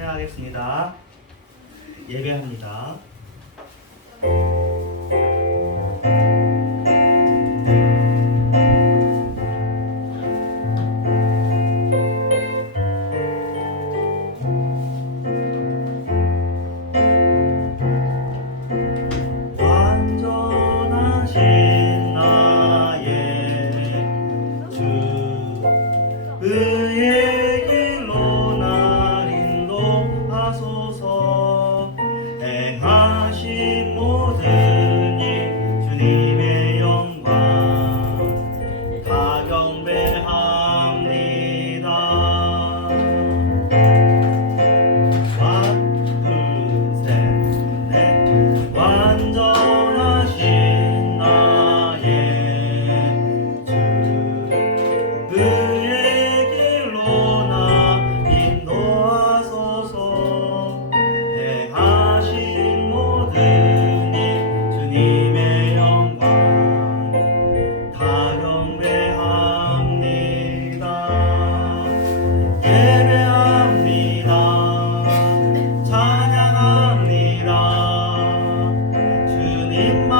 찬양하겠습니다. 예배합니다. 완전하신 나의 주 의의 길로 날 인도하소서. 행하신 모든 일 주님의 영광 다 경배합니다. 완전하신 나의 주 의의 길로 나 인도하소서. 행하신 모든 일 주님의 영광 다 경배합니다. 예배합니다. 찬양합니다. 주님만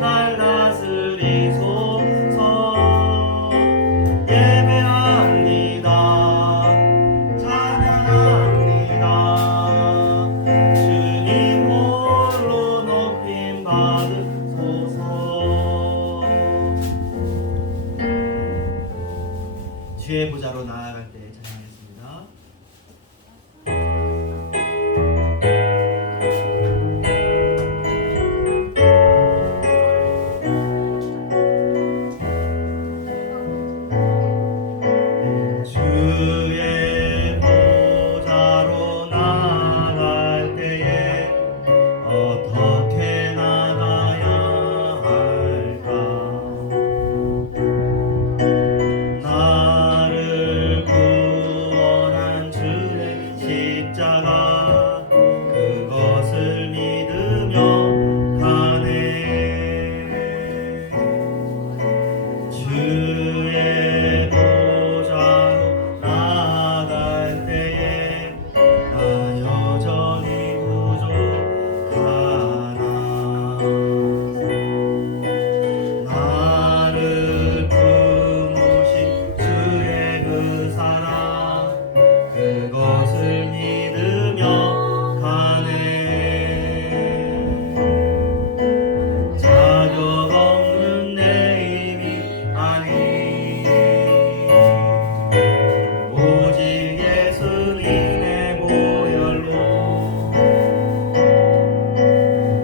날 다스리소서. 예배합니다. 찬양합니다. 주님 홀로 높임 받으소서. 주의 보좌로 나아갈 때 찬양했습니다. 주의 보좌로 나아갈 때에 어떻게 나가야 할까? 나를 구원한 주의 십자가 그것을 믿으며 가네. 주의 보좌로 나아갈 때에 나 여전히 부족하나. 나를 품으신 주의 그 사랑 그것을 믿으며 가네. 자격 없는 내 힘이 아니 오직 예수님의 보혈로.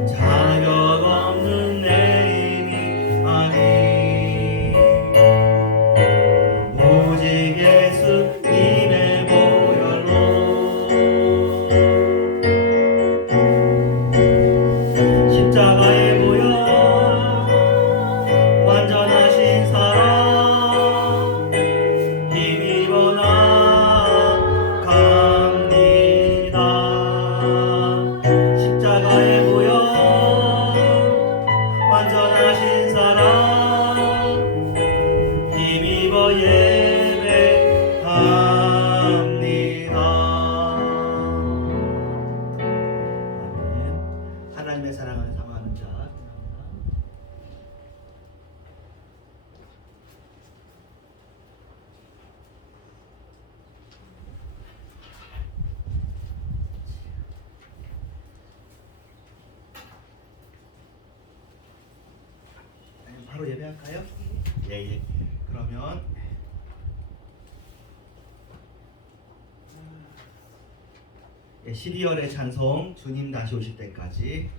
자격 없는 내 힘이 아니 오직 예수님의 보혈로. 십자가의 보혈 완전하신 사랑 힘입어 나갑니다. 십자가의 보혈 완전하신 사랑 힘입어 예배합니다. 아멘. 하나님의 사랑을 사모하는 자. 바로 예배할까요? 예. 그러면 예, 12월의 찬송 주님 다시 오실 때까지.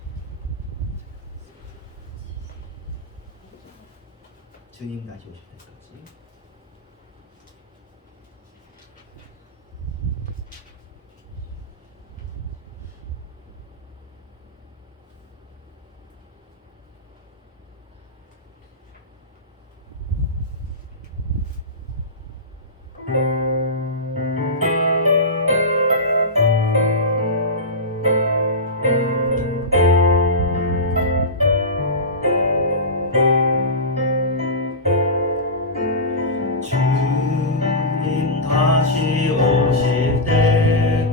주님 다시 오실 때까지. 주님 다시 오실 때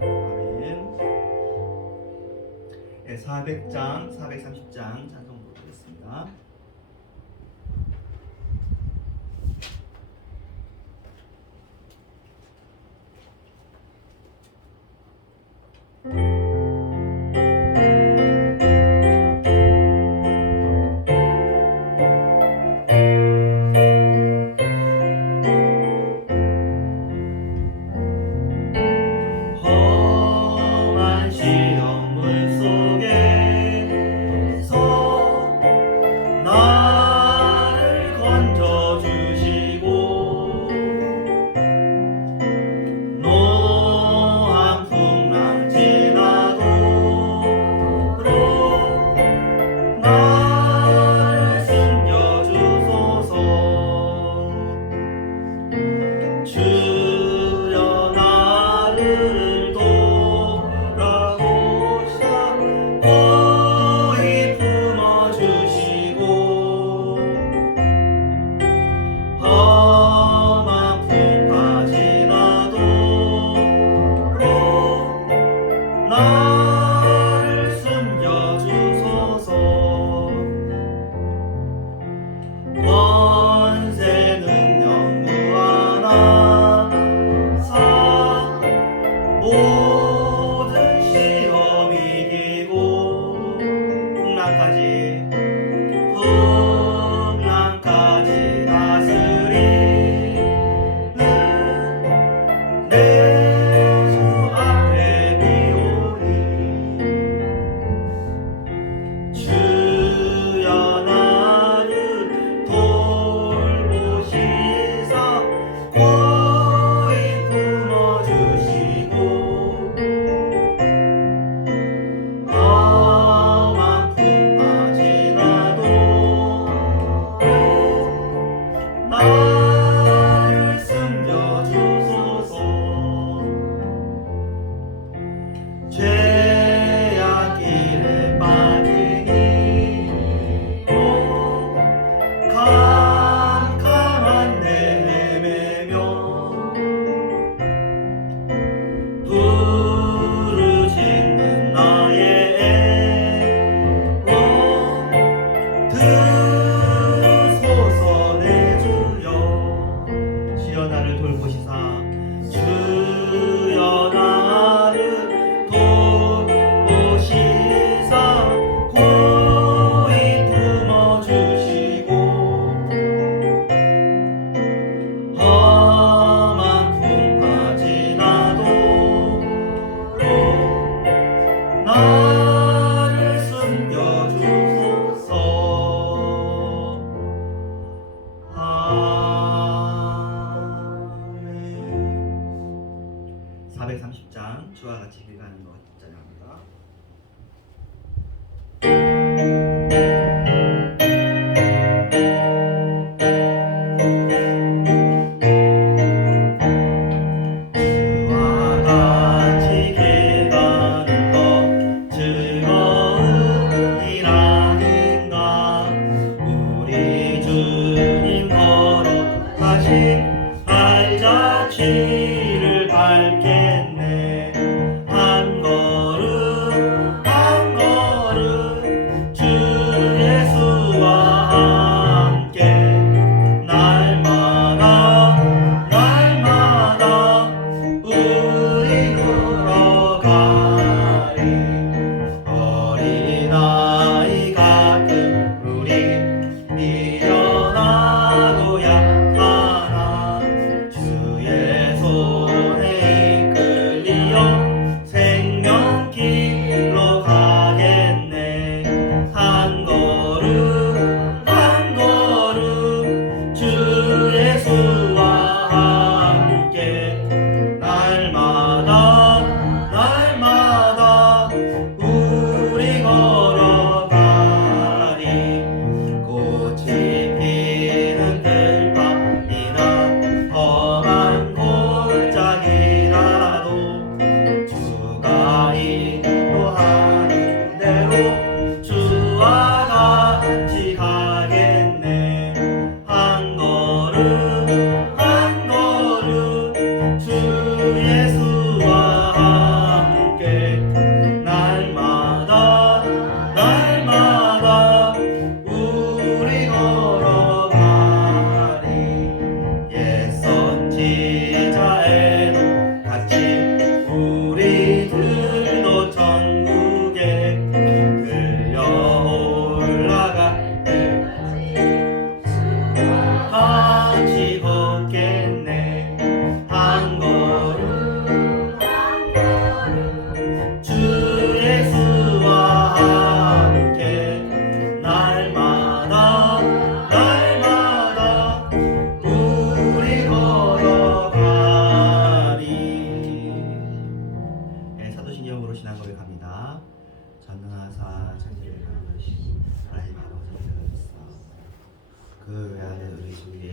아멘. 네, 400장, 430장 찬송 부르겠습니다. 험한 시험물 속에서 나를 건져주시고 노한 풍랑 지나도록 나를 숨겨주소서. 주여 나를 돌아보사 고이 품어주시고 험한 풍파 지나도록 나를 숨겨주소서. 권세는 영무하나사 모든 시험 이기고 풍랑까지 다스리는 내 주 앞에 비오니 주여 나를 돌보시사 고이 품어주시고 험한 풍파 지나도록 나를 숨겨주소서. 죄악길에 빠지니 캄캄한 데 헤매며 부르짖는 나의 애원 들으소서. 내 주여 주여 나를 돌보시사 주여 나를 돌보시사 고이 품어주시고 험한 풍파 지나도록 나를 숨겨주소서. 아멘. 430장 주와 같이 읽어가는 것 찬양합니다. 주와 같이 길가는 것 즐거운 일 아닌가. 우리 주님 거룩하신 발자취를 밟겠네. 한 걸음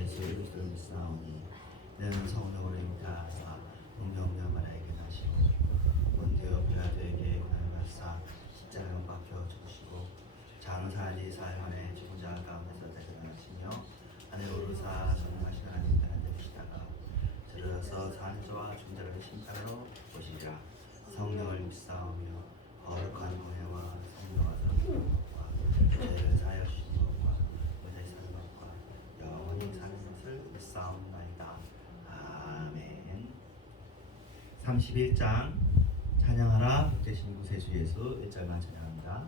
예수 그리스도를 믿사오니 너는 성령으로 잉태하사 동정녀 마리아에게 나시고 본디오 빌라도에게 고난을 받사 십자가에 못 박혀 죽으시고 장사지 사흘 만에 죽은 자 가운데서 되살아나시며 하늘 오르사 전능하신 하나님 편한 데 계시다가 들어서 사는 자와 죽은 자를 심판으로 오시리라. 성령을 믿사오며 거룩한 교회와 성령과 사는 것과 죄를 사하여 주시는 것과 무죄 사는 것과 영원히 사는 것을 믿사옵나이다. 아멘. 31장 찬양하라 복되신 구세주 예수 1절만 찬양합니다.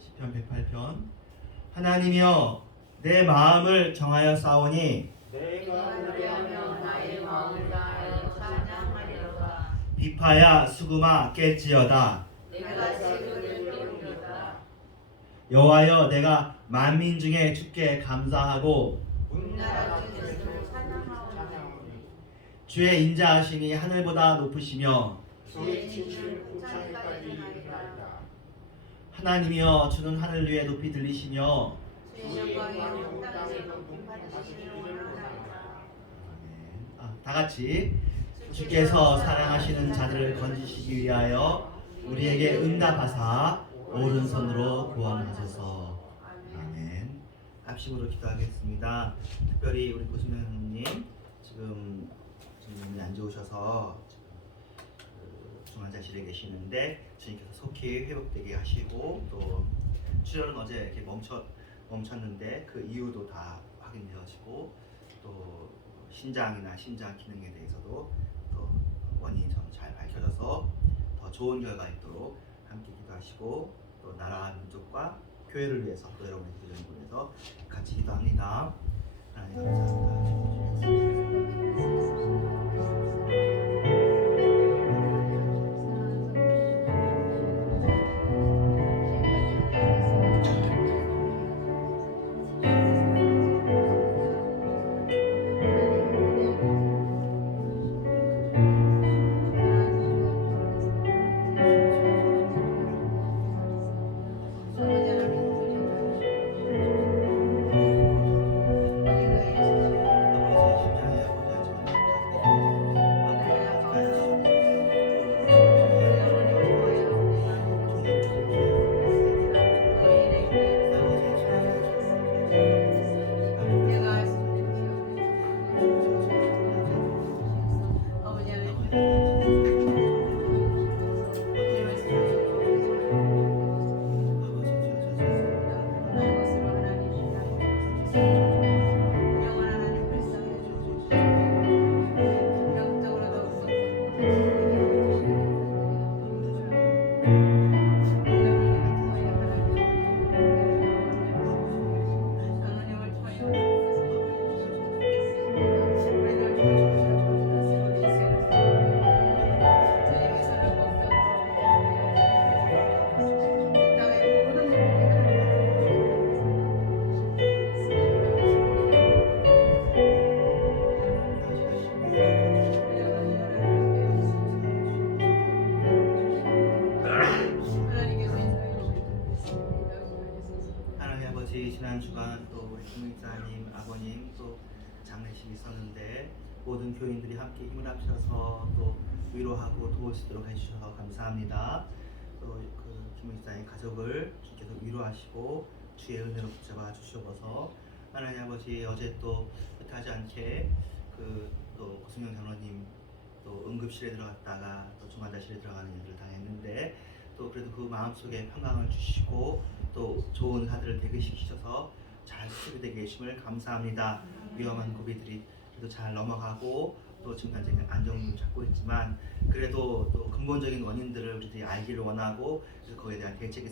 시편 108편. 하나님이여 내 마음을 정하여 싸우니 내가 노래하며 나의 마음을 다하여 찬양하리로다. 비파야 수금아 깰지어다. 내가 지금을 깨우리로다. 여호와여 내가 만민 중에 주께 감사하고 나라 중에서 찬양하오니 주의 인자하심이 하늘보다 높으시며 주의 진실 궁창에까지 이르리이다. 하나님이여 주는 하늘 위에 높이 들리시며 주의 영광이 온 땅에 높이 받으시기를 원하나이다. 다 같이 주께서 사랑하시는 자들을 건지시기 위하여 우리에게 응답하사 오른손으로 구원하소서. 아멘. 합심으로 기도하겠습니다. 특별히 우리 고수명님 지금 안 좋으셔서 중환자실에 계시는데 주님께서 속히 회복되게 하시고 또 출혈은 어제 이렇게 멈췄는데 그 이유도 다 확인되어지고 또 신장이나 심장 기능에 대해서도 또 원인이 좀 잘 밝혀져서 더 좋은 결과 있도록 함께 기도하시고 또 나라 민족과 교회를 위해서 또 여러분의 기도를 위해서 같이 기도합니다. 하나님 감사합니다. 지난 주간 또 우리 김의자님 아버님 또 장례식이 있었는데 모든 교인들이 함께 힘을 합쳐서 또 위로하고 도울 수 있도록 해주셔서 감사합니다. 또 또그 김일사의 가족을 주께서 위로하시고 주의 은혜로 붙잡아 주시옵소서. 하나님 아버지, 어제 또 뜻하지 않게 또 고승영 장로님 또 응급실에 들어갔다가 또 중환자실에 들어가는 일을 당했는데, 또 그래도 그 마음속에 평강을 주시고 또 좋은 하들을 대기시키셔서 잘 수술되게 계심을 감사합니다. 위험한 고비들이 그래도 잘 넘어가고 또 지금 현재 안정을 잡고 있지만, 그래도 또 근본적인 원인들을 우리들이 알기를 원하고, 그래서 거기에 대한 대책이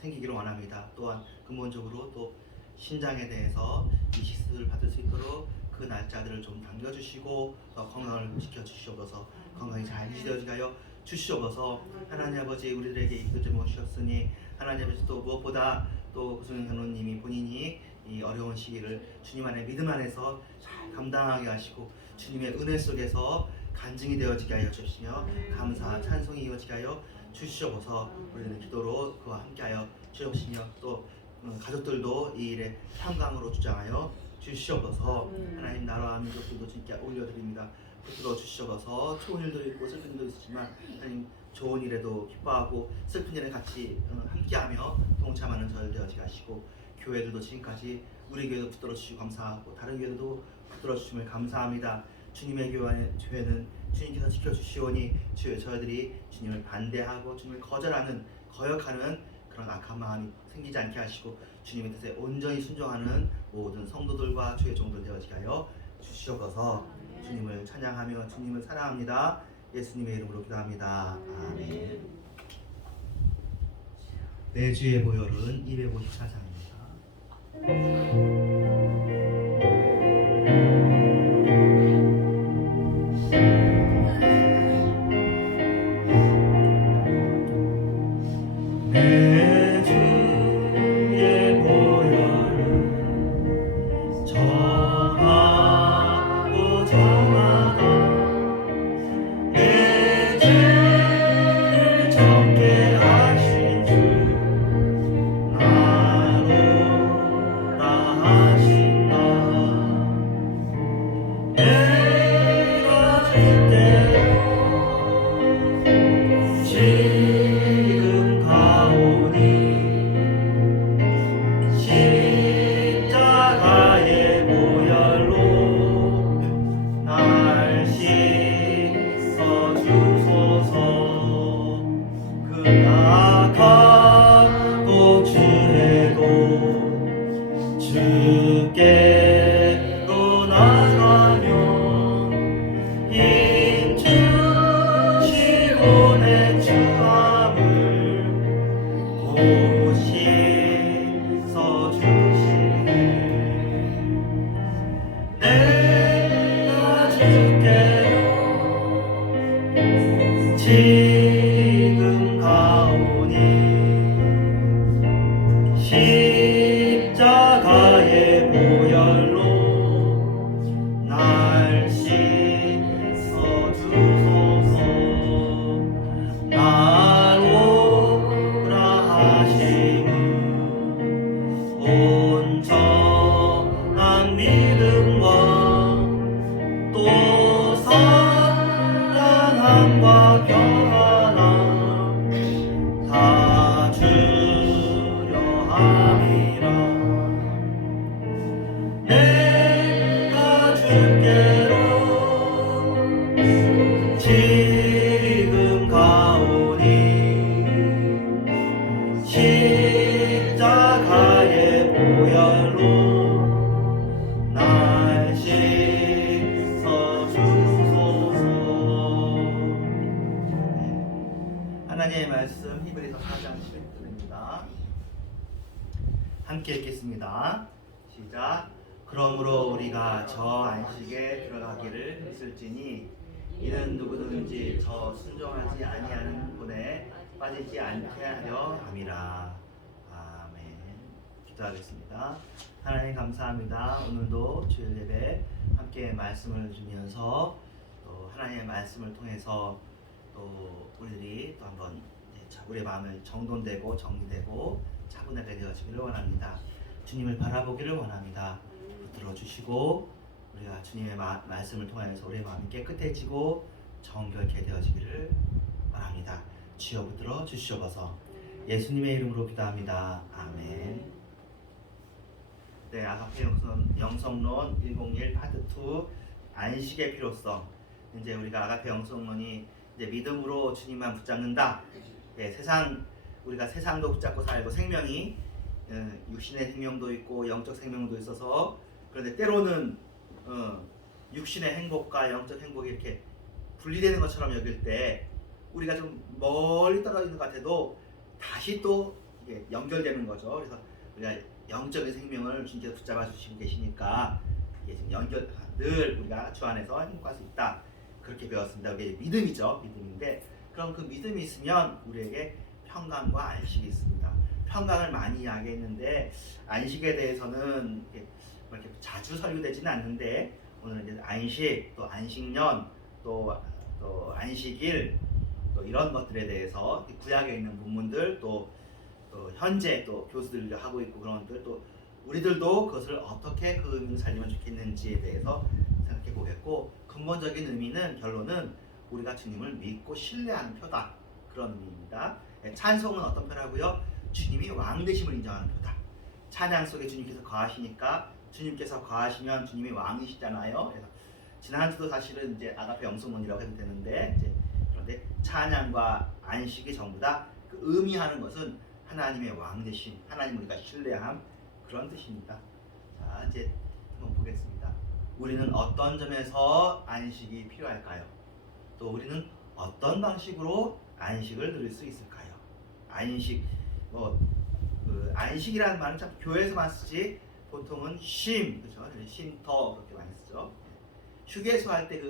생기기를 원합니다. 또한 근본적으로 또 신장에 대해서 이식 수술을 받을 수 있도록 그 날짜들을 좀 당겨주시고 더 건강을 지켜주시옵소서. 건강이 잘 유지되어지게 하여 주시옵소서. 하나님 아버지, 우리들에게 이 기도를 주셨으니 하나님 아버지, 또 무엇보다 또 고승현 장로님이 본인이 이 어려운 시기를 주님 안에 믿음 안에서 잘 감당하게 하시고 주님의 은혜 속에서 간증이 되어지게 하여 주시며 감사 찬송이 이어지게 하여 주시옵소서. 우리는 기도로 그와 함께하여 주옵시며 또 가족들도 이 일에 평강으로 주장하여 주시옵소서. 하나님, 나라와 민족들도 주님께 올려드립니다. 붙들어 주시옵소서. 좋은 일도 있고 슬픈 일도 있으지만 하나님, 좋은 일에도 기뻐하고 슬픈 일에 같이 함께하며 동참하는 저들 되어지게 하시고, 교회들도 지금까지 우리 교회도 붙들어 주시고 감사하고 다른 교회들도 붙들어 주심을 감사합니다. 주님의 교회는 주님께서 지켜주시오니 저희들이 주님을 반대하고 주님을 거역하는 그런 악한 마음이 생기지 않게 하시고 주님의 뜻에 온전히 순종하는 모든 성도들과 주의 종들 되어지게 하여 주시옵소서. 주님을 찬양하며 주님을 사랑합니다. 예수님의 이름으로 기도합니다. 아멘. 매주의 보혈은 254장입니다. 주께로 나가며 힘주시고 내 주함을 고시서 주시네. 내가 주께로 지금 가오니 십자가의 보혈로 날 씻어주소서. 날 오라 하심은 온전한 믿음과 또 사랑함과 평안함 다 주려 함이라. 내가 주께로 지금 가오니 십자가의 보혈로 날 씻어주소서. 하나님의 말씀 히브리서 4장 11절입니다. 함께 읽겠습니다. 시작. 그러므로 우리가 저 안식에 들어가기를 믿을지니 이는 누구든지 저 순종하지 아니하는 분에 빠지지 않게 하려 함이라. 아멘. 기도하겠습니다. 하나님 감사합니다. 오늘도 주일 예배 함께 말씀을 주면서 또 하나님의 말씀을 통해서 또 우리들이 또 한번 우리의 마음을 정돈되고 정리되고 차분하게 되어지기를 원합니다. 주님을 바라보기를 원합니다. 붙들어 주시고 우리가 주님의 말씀을 통하여서 우리의 마음이 깨끗해지고 정결케 되어지기를 바랍니다. 주여 붙들어 주시옵소서. 예수님의 이름으로 기도합니다. 아멘. 네, 아가페 영성론 101 파트 2 안식의 필요성. 이제 우리가 아가페 영성론이 이제 믿음으로 주님만 붙잡는다. 네, 우리가 세상도 붙잡고 살고 생명이 육신의 생명도 있고 영적 생명도 있어서 그런데 때로는 육신의 행복과 영적 행복이 이렇게 분리되는 것처럼 여길 때 우리가 좀 멀리 떨어지는 것 같아도 다시 또 이게 연결되는 거죠. 그래서 우리가 영적인 생명을 주님께서 붙잡아 주시고 계시니까 이게 지금 늘 우리가 주 안에서 행복할 수 있다. 그렇게 배웠습니다. 이게 믿음이죠. 믿음인데 그럼 그 믿음이 있으면 우리에게 평강과 안식이 있습니다. 평강을 많이 이야기했는데 안식에 대해서는 이렇게 자주 설교되지는 않는데 오늘은 이제 안식, 또 안식년, 또 안식일, 또 이런 것들에 대해서 구약에 있는 본문들, 또 현재 또 교수들이 하고 있고 그런 것들, 또 우리들도 그것을 어떻게 그 의미를 살리면 좋겠는지에 대해서 생각해 보겠고, 근본적인 의미는 결론은 우리가 주님을 믿고 신뢰하는 표다, 그런 의미입니다. 찬송은 어떤 표라고요? 주님이 왕 되심을 인정하는 표다. 찬양 속에 주님께서 거하시니까 주님께서 거하시면 주님이 왕이시잖아요. 그래서 지난주도 사실은 이제 아가페 영성론이라고 해도 되는데 그런데 찬양과 안식이 전부 다 그 의미하는 것은 하나님의 왕 되심, 하나님 우리가 신뢰함, 그런 뜻입니다. 자, 이제 한번 보겠습니다. 우리는 어떤 점에서 안식이 필요할까요? 또 우리는 어떤 방식으로 안식을 누릴 수 있을까요? 안식, 안식이라는 말은 참 교회에서만 쓰지 보통은 쉼, 그렇죠? 쉼터 그렇게 많이 쓰죠. 휴게소 할 때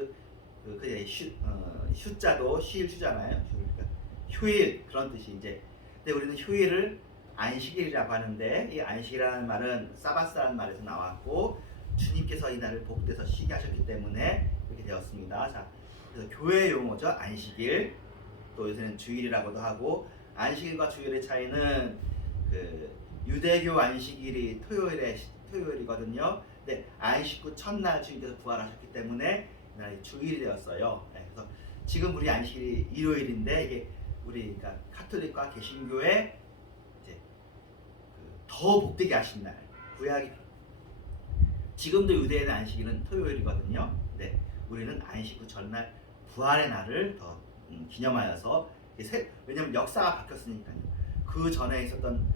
휴자도 쉴 휴잖아요. 그러니까 휴일 그런 뜻이 이제. 근데 우리는 휴일을 안식일이라고 하는데 이 안식이라는 말은 사바스라는 말에서 나왔고 주님께서 이 날을 복돼서 쉬게 하셨기 때문에 이렇게 되었습니다. 자, 그래서 교회 용어죠. 안식일. 또 요새는 주일이라고도 하고, 안식일과 주일의 차이는 그 유대교 안식일이 토요일이거든요. 근데 안식 후 첫날 주님께서 부활하셨기 때문에 이날이 주일이 되었어요. 네, 그래서 지금 우리 안식일이 일요일인데 이게 우리 그러니까 카톨릭과 개신교의 이제 더 복되게 하신 날, 구약이 지금도 유대인의 안식일은 토요일이거든요. 네, 우리는 안식 후 전날 부활의 날을 더 기념하여서, 왜냐면 역사가 바뀌었으니까요. 그 전에 있었던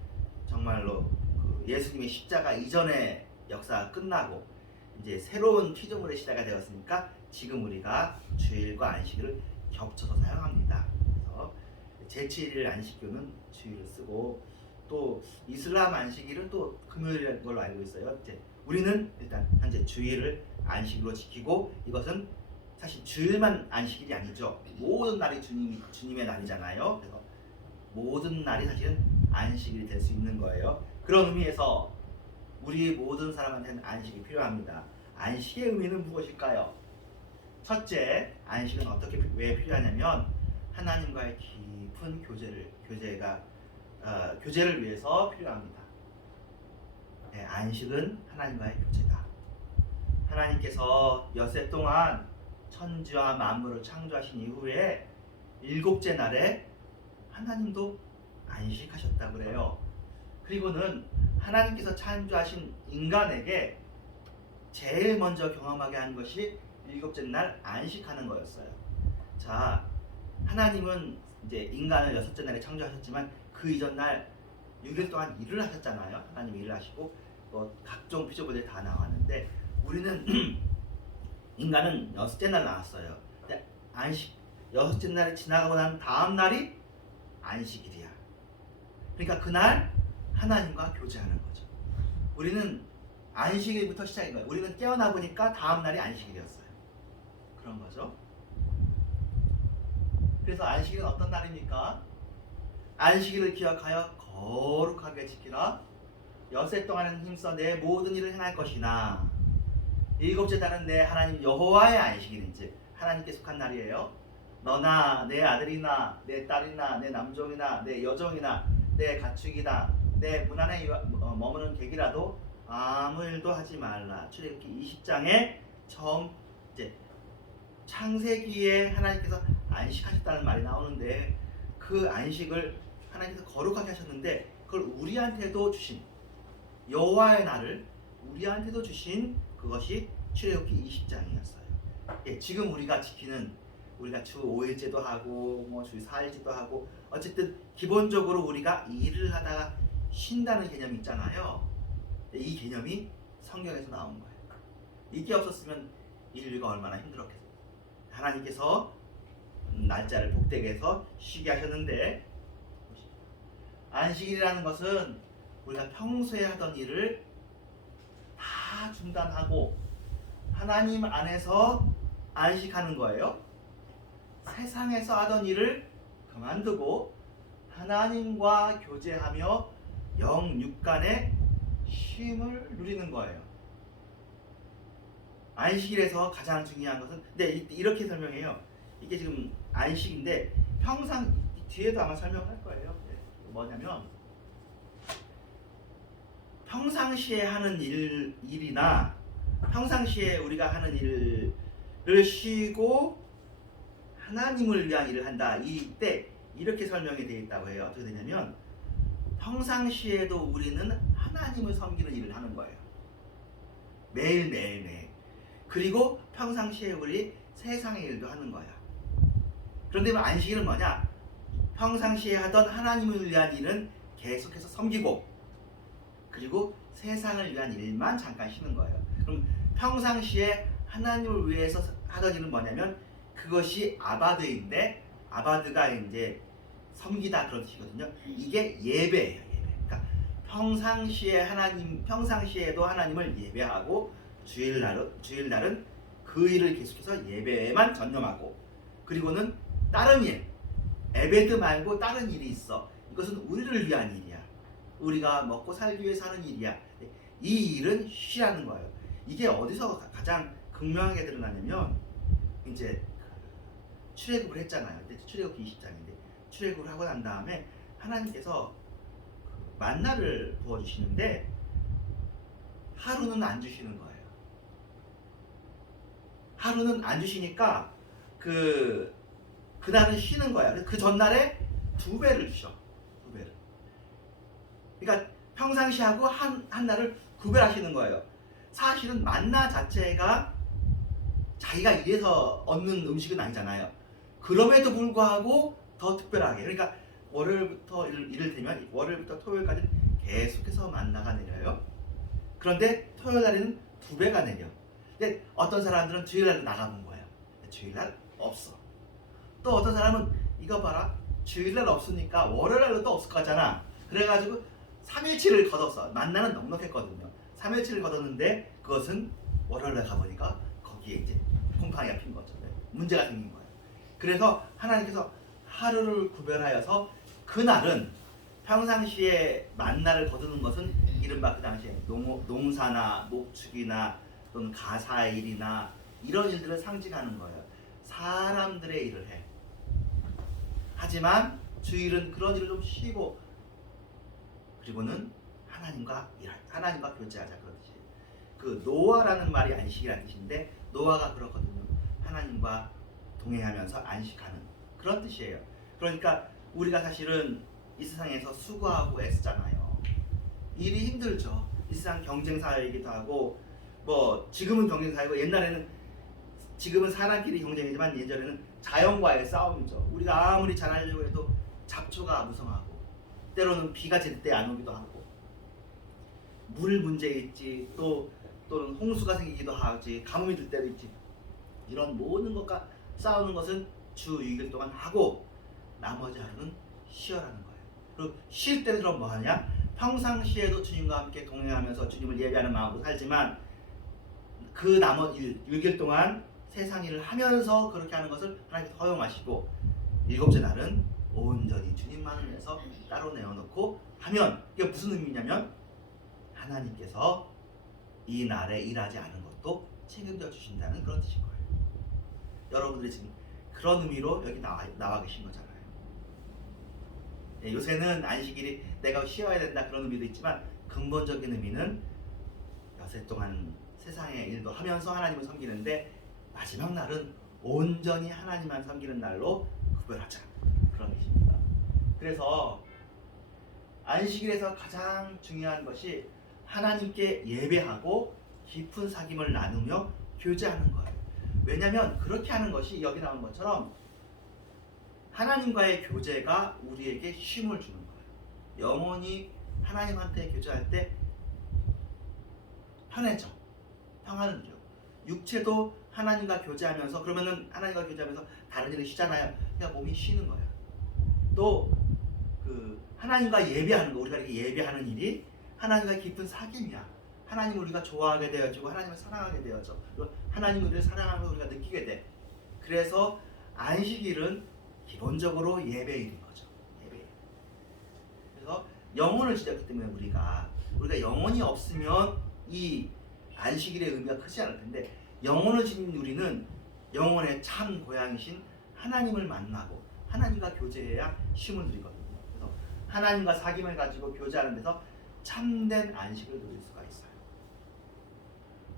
정말로 그 예수님의 십자가 이전의 역사가 끝나고 이제 새로운 피조물의 시대가 되었으니까 지금 우리가 주일과 안식일을 겹쳐서 사용합니다. 그래서 제7일 안식교는 주일을 쓰고, 또 이슬람 안식일은 또 금요일인 걸로 알고 있어요. 이제 우리는 일단 현재 주일을 안식일로 지키고, 이것은 사실 주일만 안식일이 아니죠. 모든 날이 주님의 날이잖아요. 그래서 모든 날이 사실은 안식일이 될 수 있는 거예요. 그런 의미에서 우리 모든 사람한테는 안식이 필요합니다. 안식의 의미는 무엇일까요? 첫째, 안식은 왜 필요하냐면 하나님과의 깊은 교제를 위해서 필요합니다. 네, 안식은 하나님과의 교제다. 하나님께서 엿새 동안 천지와 만물을 창조하신 이후에 일곱째 날에 하나님도 안식하셨다고 그래요. 그리고는 하나님께서 창조하신 인간에게 제일 먼저 경험하게 한 것이 일곱째 날 안식하는 거였어요. 자, 하나님은 이제 인간을 여섯째 날에 창조하셨지만 그 이전 날 6일 동안 일을 하셨잖아요. 하나님이 일을 하시고 각종 피조물들이 다 나왔는데 우리는 인간은 여섯째 날 나왔어요. 근데 여섯째 날이 지나가고 난 다음 날이 안식일이야. 그러니까 그날 하나님과 교제하는 거죠. 우리는 안식일부터 시작인 거예요. 우리는 깨어나 보니까 다음 날이 안식일이었어요. 그런 거죠. 그래서 안식일은 어떤 날입니까? 안식일을 기억하여 거룩하게 지키라. 엿새 동안은 힘써 내 모든 일을 행할 것이나, 일곱째 날은 내 하나님 여호와의 안식일인지 하나님께 속한 날이에요. 너나 내 아들이나 내 딸이나 내 남종이나 내 여종이나 내 가축이나 내 문 안에 머무는 객이라도 아무 일도 하지 말라. 출애굽기 20장에 처음 이제 창세기에 하나님께서 안식하셨다는 말이 나오는데, 그 그 안식을 하나님께서 거룩하게 하셨는데 그걸 우리한테도 주신 여호와의 날을 우리한테도 주신 그것이 출애굽기 20장이었어요. 예, 지금 우리가 지키는 우리가 주 5일제도 하고 뭐 주 4일제도 하고 어쨌든 기본적으로 우리가 일을 하다가 쉰다는 개념이 있잖아요. 이 개념이 성경에서 나온 거예요. 이게 없었으면 인류가 얼마나 힘들었겠어요. 하나님께서 날짜를 복되게 해서 쉬게 하셨는데 안식일이라는 것은 우리가 평소에 하던 일을 다 중단하고 하나님 안에서 안식하는 거예요. 세상에서 하던 일을 그만두고 하나님과 교제하며 영육간의 쉼을 누리는 거예요. 안식일에서 가장 중요한 것은 이렇게 설명해요. 이게 지금 안식인데 평상 뒤에도 아마 설명할 거예요. 뭐냐면 평상시에 하는 일이나 평상시에 우리가 하는 일을 쉬고 하나님을 위한 일을 한다. 이때 이렇게 설명이 되어 있다고 해요. 어떻게 되냐면 평상시에도 우리는 하나님을 섬기는 일을 하는 거예요. 매일. 그리고 평상시에 우리 세상의 일도 하는 거야. 그런데 안식일은 뭐냐? 평상시에 하던 하나님을 위한 일은 계속해서 섬기고 그리고 세상을 위한 일만 잠깐 쉬는 거예요. 그럼 평상시에 하나님을 위해서 하던 일은 뭐냐면 그것이 아바드인데 아바드가 이제 섬기다 그런 뜻이거든요. 이게 예배예요. 그러니까 평상시에도 하나님을 예배하고 주일날은 그 일을 계속해서 예배에만 전념하고 그리고는 다른 일 에베드 말고 다른 일이 있어. 이것은 우리를 위한 일이야. 우리가 먹고 살기 위해서 하는 일이야. 이 일은 쉬라는 거예요. 이게 어디서 가장 극명하게 드러나냐면 이제 출애굽을 했잖아요. 출애굽기 20장인데 출애굽을 하고 난 다음에 하나님께서 만나를 부어주시는데 하루는 안 주시는 거예요. 하루는 안 주시니까 그날은 쉬는 거야. 그 전날에 2배를 주셔. 2배를. 그러니까 평상시 하고 한 날을 9배를 하시는 거예요. 사실은 만나 자체가 자기가 일해서 얻는 음식은 아니잖아요. 그럼에도 불구하고 더 특별하게. 그러니까 월요일부터 이를테면 월요일부터 토요일까지 계속해서 만나가 내려요. 그런데 토요일 날에는 2배가 내려. 근데 어떤 사람들은 주일날 나가본 거예요. 주일날 없어. 또 어떤 사람은 이거 봐라. 주일날 없으니까 월요일날도 또 없을 거잖아. 그래가지고 3일치를 걷었어. 만나는 넉넉했거든요. 3일치를 걷었는데 그것은 월요일날 가보니까 거기에 이제 곰팡이가 핀 거죠. 문제가 생긴 거예요. 그래서 하나님께서 하루를 구별하여서 그날은 평상시에 만나를 거두는 것은 이른바 그 당시에 농사나 목축이나 또는 가사일이나 이런 일들을 상징하는 거예요. 사람들의 일을 해. 하지만 주일은 그런 일을 좀 쉬고 그리고는 하나님과 교제하자 그런 뜻이에요. 그 노아라는 말이 안식이라는 뜻인데 노아가 그렇거든요. 하나님과 동행하면서 안식하는 그런 뜻이에요. 그러니까 우리가 사실은 이 세상에서 수고하고 애쓰잖아요. 일이 힘들죠. 이 세상 경쟁 사회이기도 하고 뭐 지금은 경쟁 사회고 지금은 사람끼리 경쟁이지만 예전에는 자연과의 싸움이죠. 우리가 아무리 잘하려고 해도 잡초가 무성하고 때로는 비가 제때 안 오기도 하고 물 문제 있지 또는 홍수가 생기기도 하지 가뭄이 들 때도 있지. 이런 모든 것과 싸우는 것은 주 6일 동안 하고 나머지 하루는 쉬어라는 거예요. 그리고 쉴 때는 그럼 뭐 하냐? 평상시에도 주님과 함께 동행하면서 주님을 예배하는 마음으로 살지만 그 나머지 6일 동안 세상 일을 하면서 그렇게 하는 것을 하나님께서 허용하시고 7째 날은 온전히 주님만을 위해서 따로 내어놓고 하면 이게 무슨 의미냐면 하나님께서 이 날에 일하지 않은 것도 책임져 주신다는 그런 뜻인 거예요. 여러분들이 지금 그런 의미로 여기 나와 계신 거잖아요. 요새는 안식일이 내가 쉬어야 된다 그런 의미도 있지만 근본적인 의미는 여세 동안 세상의 일도 하면서 하나님을 섬기는데 마지막 날은 온전히 하나님만 섬기는 날로 구별하자 그런 뜻입니다. 그래서 안식일에서 가장 중요한 것이 하나님께 예배하고 깊은 사귐을 나누며 교제하는 거예요. 왜냐하면 그렇게 하는 것이 여기 나온 것처럼 하나님과의 교제가 우리에게 쉼을 주는 거예요. 영혼이 하나님한테 교제할 때 편해져, 평안을 줘. 육체도 하나님과 교제하면서, 그러면은 하나님과 교제하면서 다른 일을 쉬잖아요. 그냥 몸이 쉬는 거야. 또 그 하나님과 예배하는 거, 우리가 이렇게 예배하는 일이 하나님과 깊은 사귐이야. 하나님을 우리가 좋아하게 되어지고 하나님을 사랑하게 되어져. 하나님을 우리를 사랑하는 걸 우리가 느끼게 돼. 그래서 안식일은 기본적으로 예배일인 거죠. 예배. 그래서 영혼을 지켰기 때문에 우리가 영혼이 없으면 이 안식일의 의미가 크지 않을 텐데, 영혼을 지닌 우리는 영혼의 참 고향이신 하나님을 만나고 하나님과 교제해야 쉼을 누리거든요. 그래서 하나님과 사귐을 가지고 교제하는 데서 참된 안식을 누릴 수가 있어요.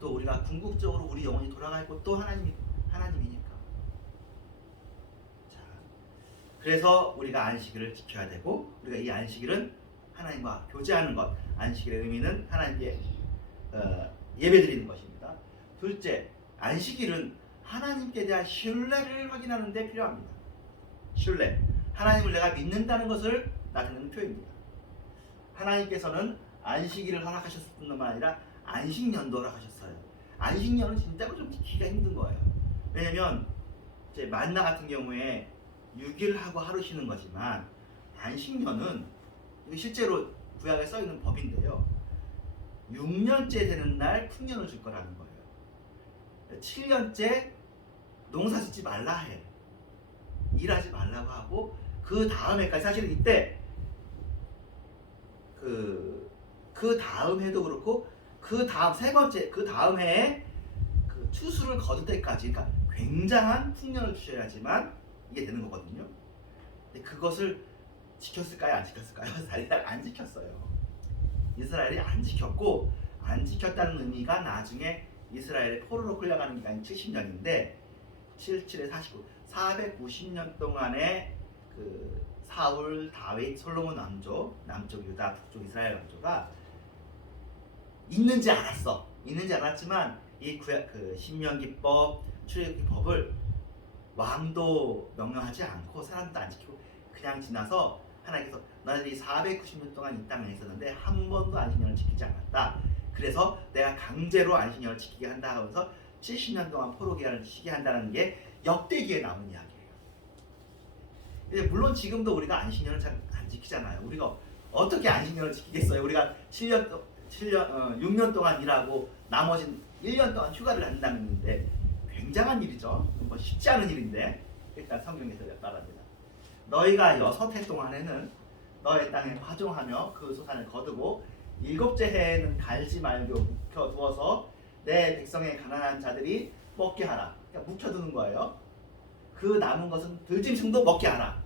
또 우리가 궁극적으로 우리 영혼이 돌아갈 곳도 하나님이니까. 자, 그래서 우리가 안식일을 지켜야 되고, 우리가 이 안식일은 하나님과 교제하는 것, 안식일의 의미는 하나님께 예배드리는 것입니다. 둘째, 안식일은 하나님께 대한 신뢰를 확인하는 데 필요합니다. 신뢰, 하나님을 내가 믿는다는 것을 나타내는 표현입니다. 하나님께서는 안식일을 허락하셨을 뿐만 아니라 안식년도 허락하셨어요. 안식년은 진짜로 좀 지키기가 힘든 거예요. 왜냐면 이제 만나 같은 경우에 6일 하고 하루 쉬는 거지만, 안식년은 실제로 구약에 써 있는 법인데요, 6년째 되는 날 풍년을 줄 거라는 거예요. 7년째 농사 짓지 말라 해. 일하지 말라고 하고, 그 다음 해까지, 사실은 이때 그 다음 해도 그렇고, 그 다음 세 번째, 그 다음 해에 그 추수를 거둘 때까지, 그러니까 굉장한 풍년을 주셔야지만 이게 되는 거거든요. 근데 그것을 지켰을까요? 안 지켰을까요? 이스라엘이 안 지켰어요. 이스라엘이 안 지켰고, 안 지켰다는 의미가 나중에 이스라엘의 포로로 끌려가는 기간이 70년인데 77에 49, 490년 동안의 그 사울, 다윗, 솔로몬 남쪽 유다, 북쪽 이스라엘 왕조가 있는지 알았어. 있는지 알았지만 이 그 신명기법, 출애굽기법을 왕도 명령하지 않고 사람도 안 지키고 그냥 지나서, 하나님께서 너희들이 490년 동안 이 땅에 있었는데 한 번도 안식년을 지키지 않았다. 그래서 내가 강제로 안식년을 지키게 한다 하면서 70년 동안 포로 기간을 쉬게 한다는 게 역대기에 나오는 이야기예요. 물론 지금도 우리가 안식년을 잘 안 지키잖아요. 우리가 어떻게 안식년을 지키겠어요? 우리가 6년 동안 일하고 나머지 1년 동안 휴가를 한다는데 굉장한 일이죠. 뭐 쉽지 않은 일인데, 일단 성경에서 말합니다. 너희가 6해 동안에는 너의 땅에 파종하며 그 소산을 거두고 7째 해에는 갈지 말고 묵혀두어서 내 백성의 가난한 자들이 먹게 하라. 그러니까 묵혀두는 거예요. 그 남은 것은 들짐승도 먹게 하라.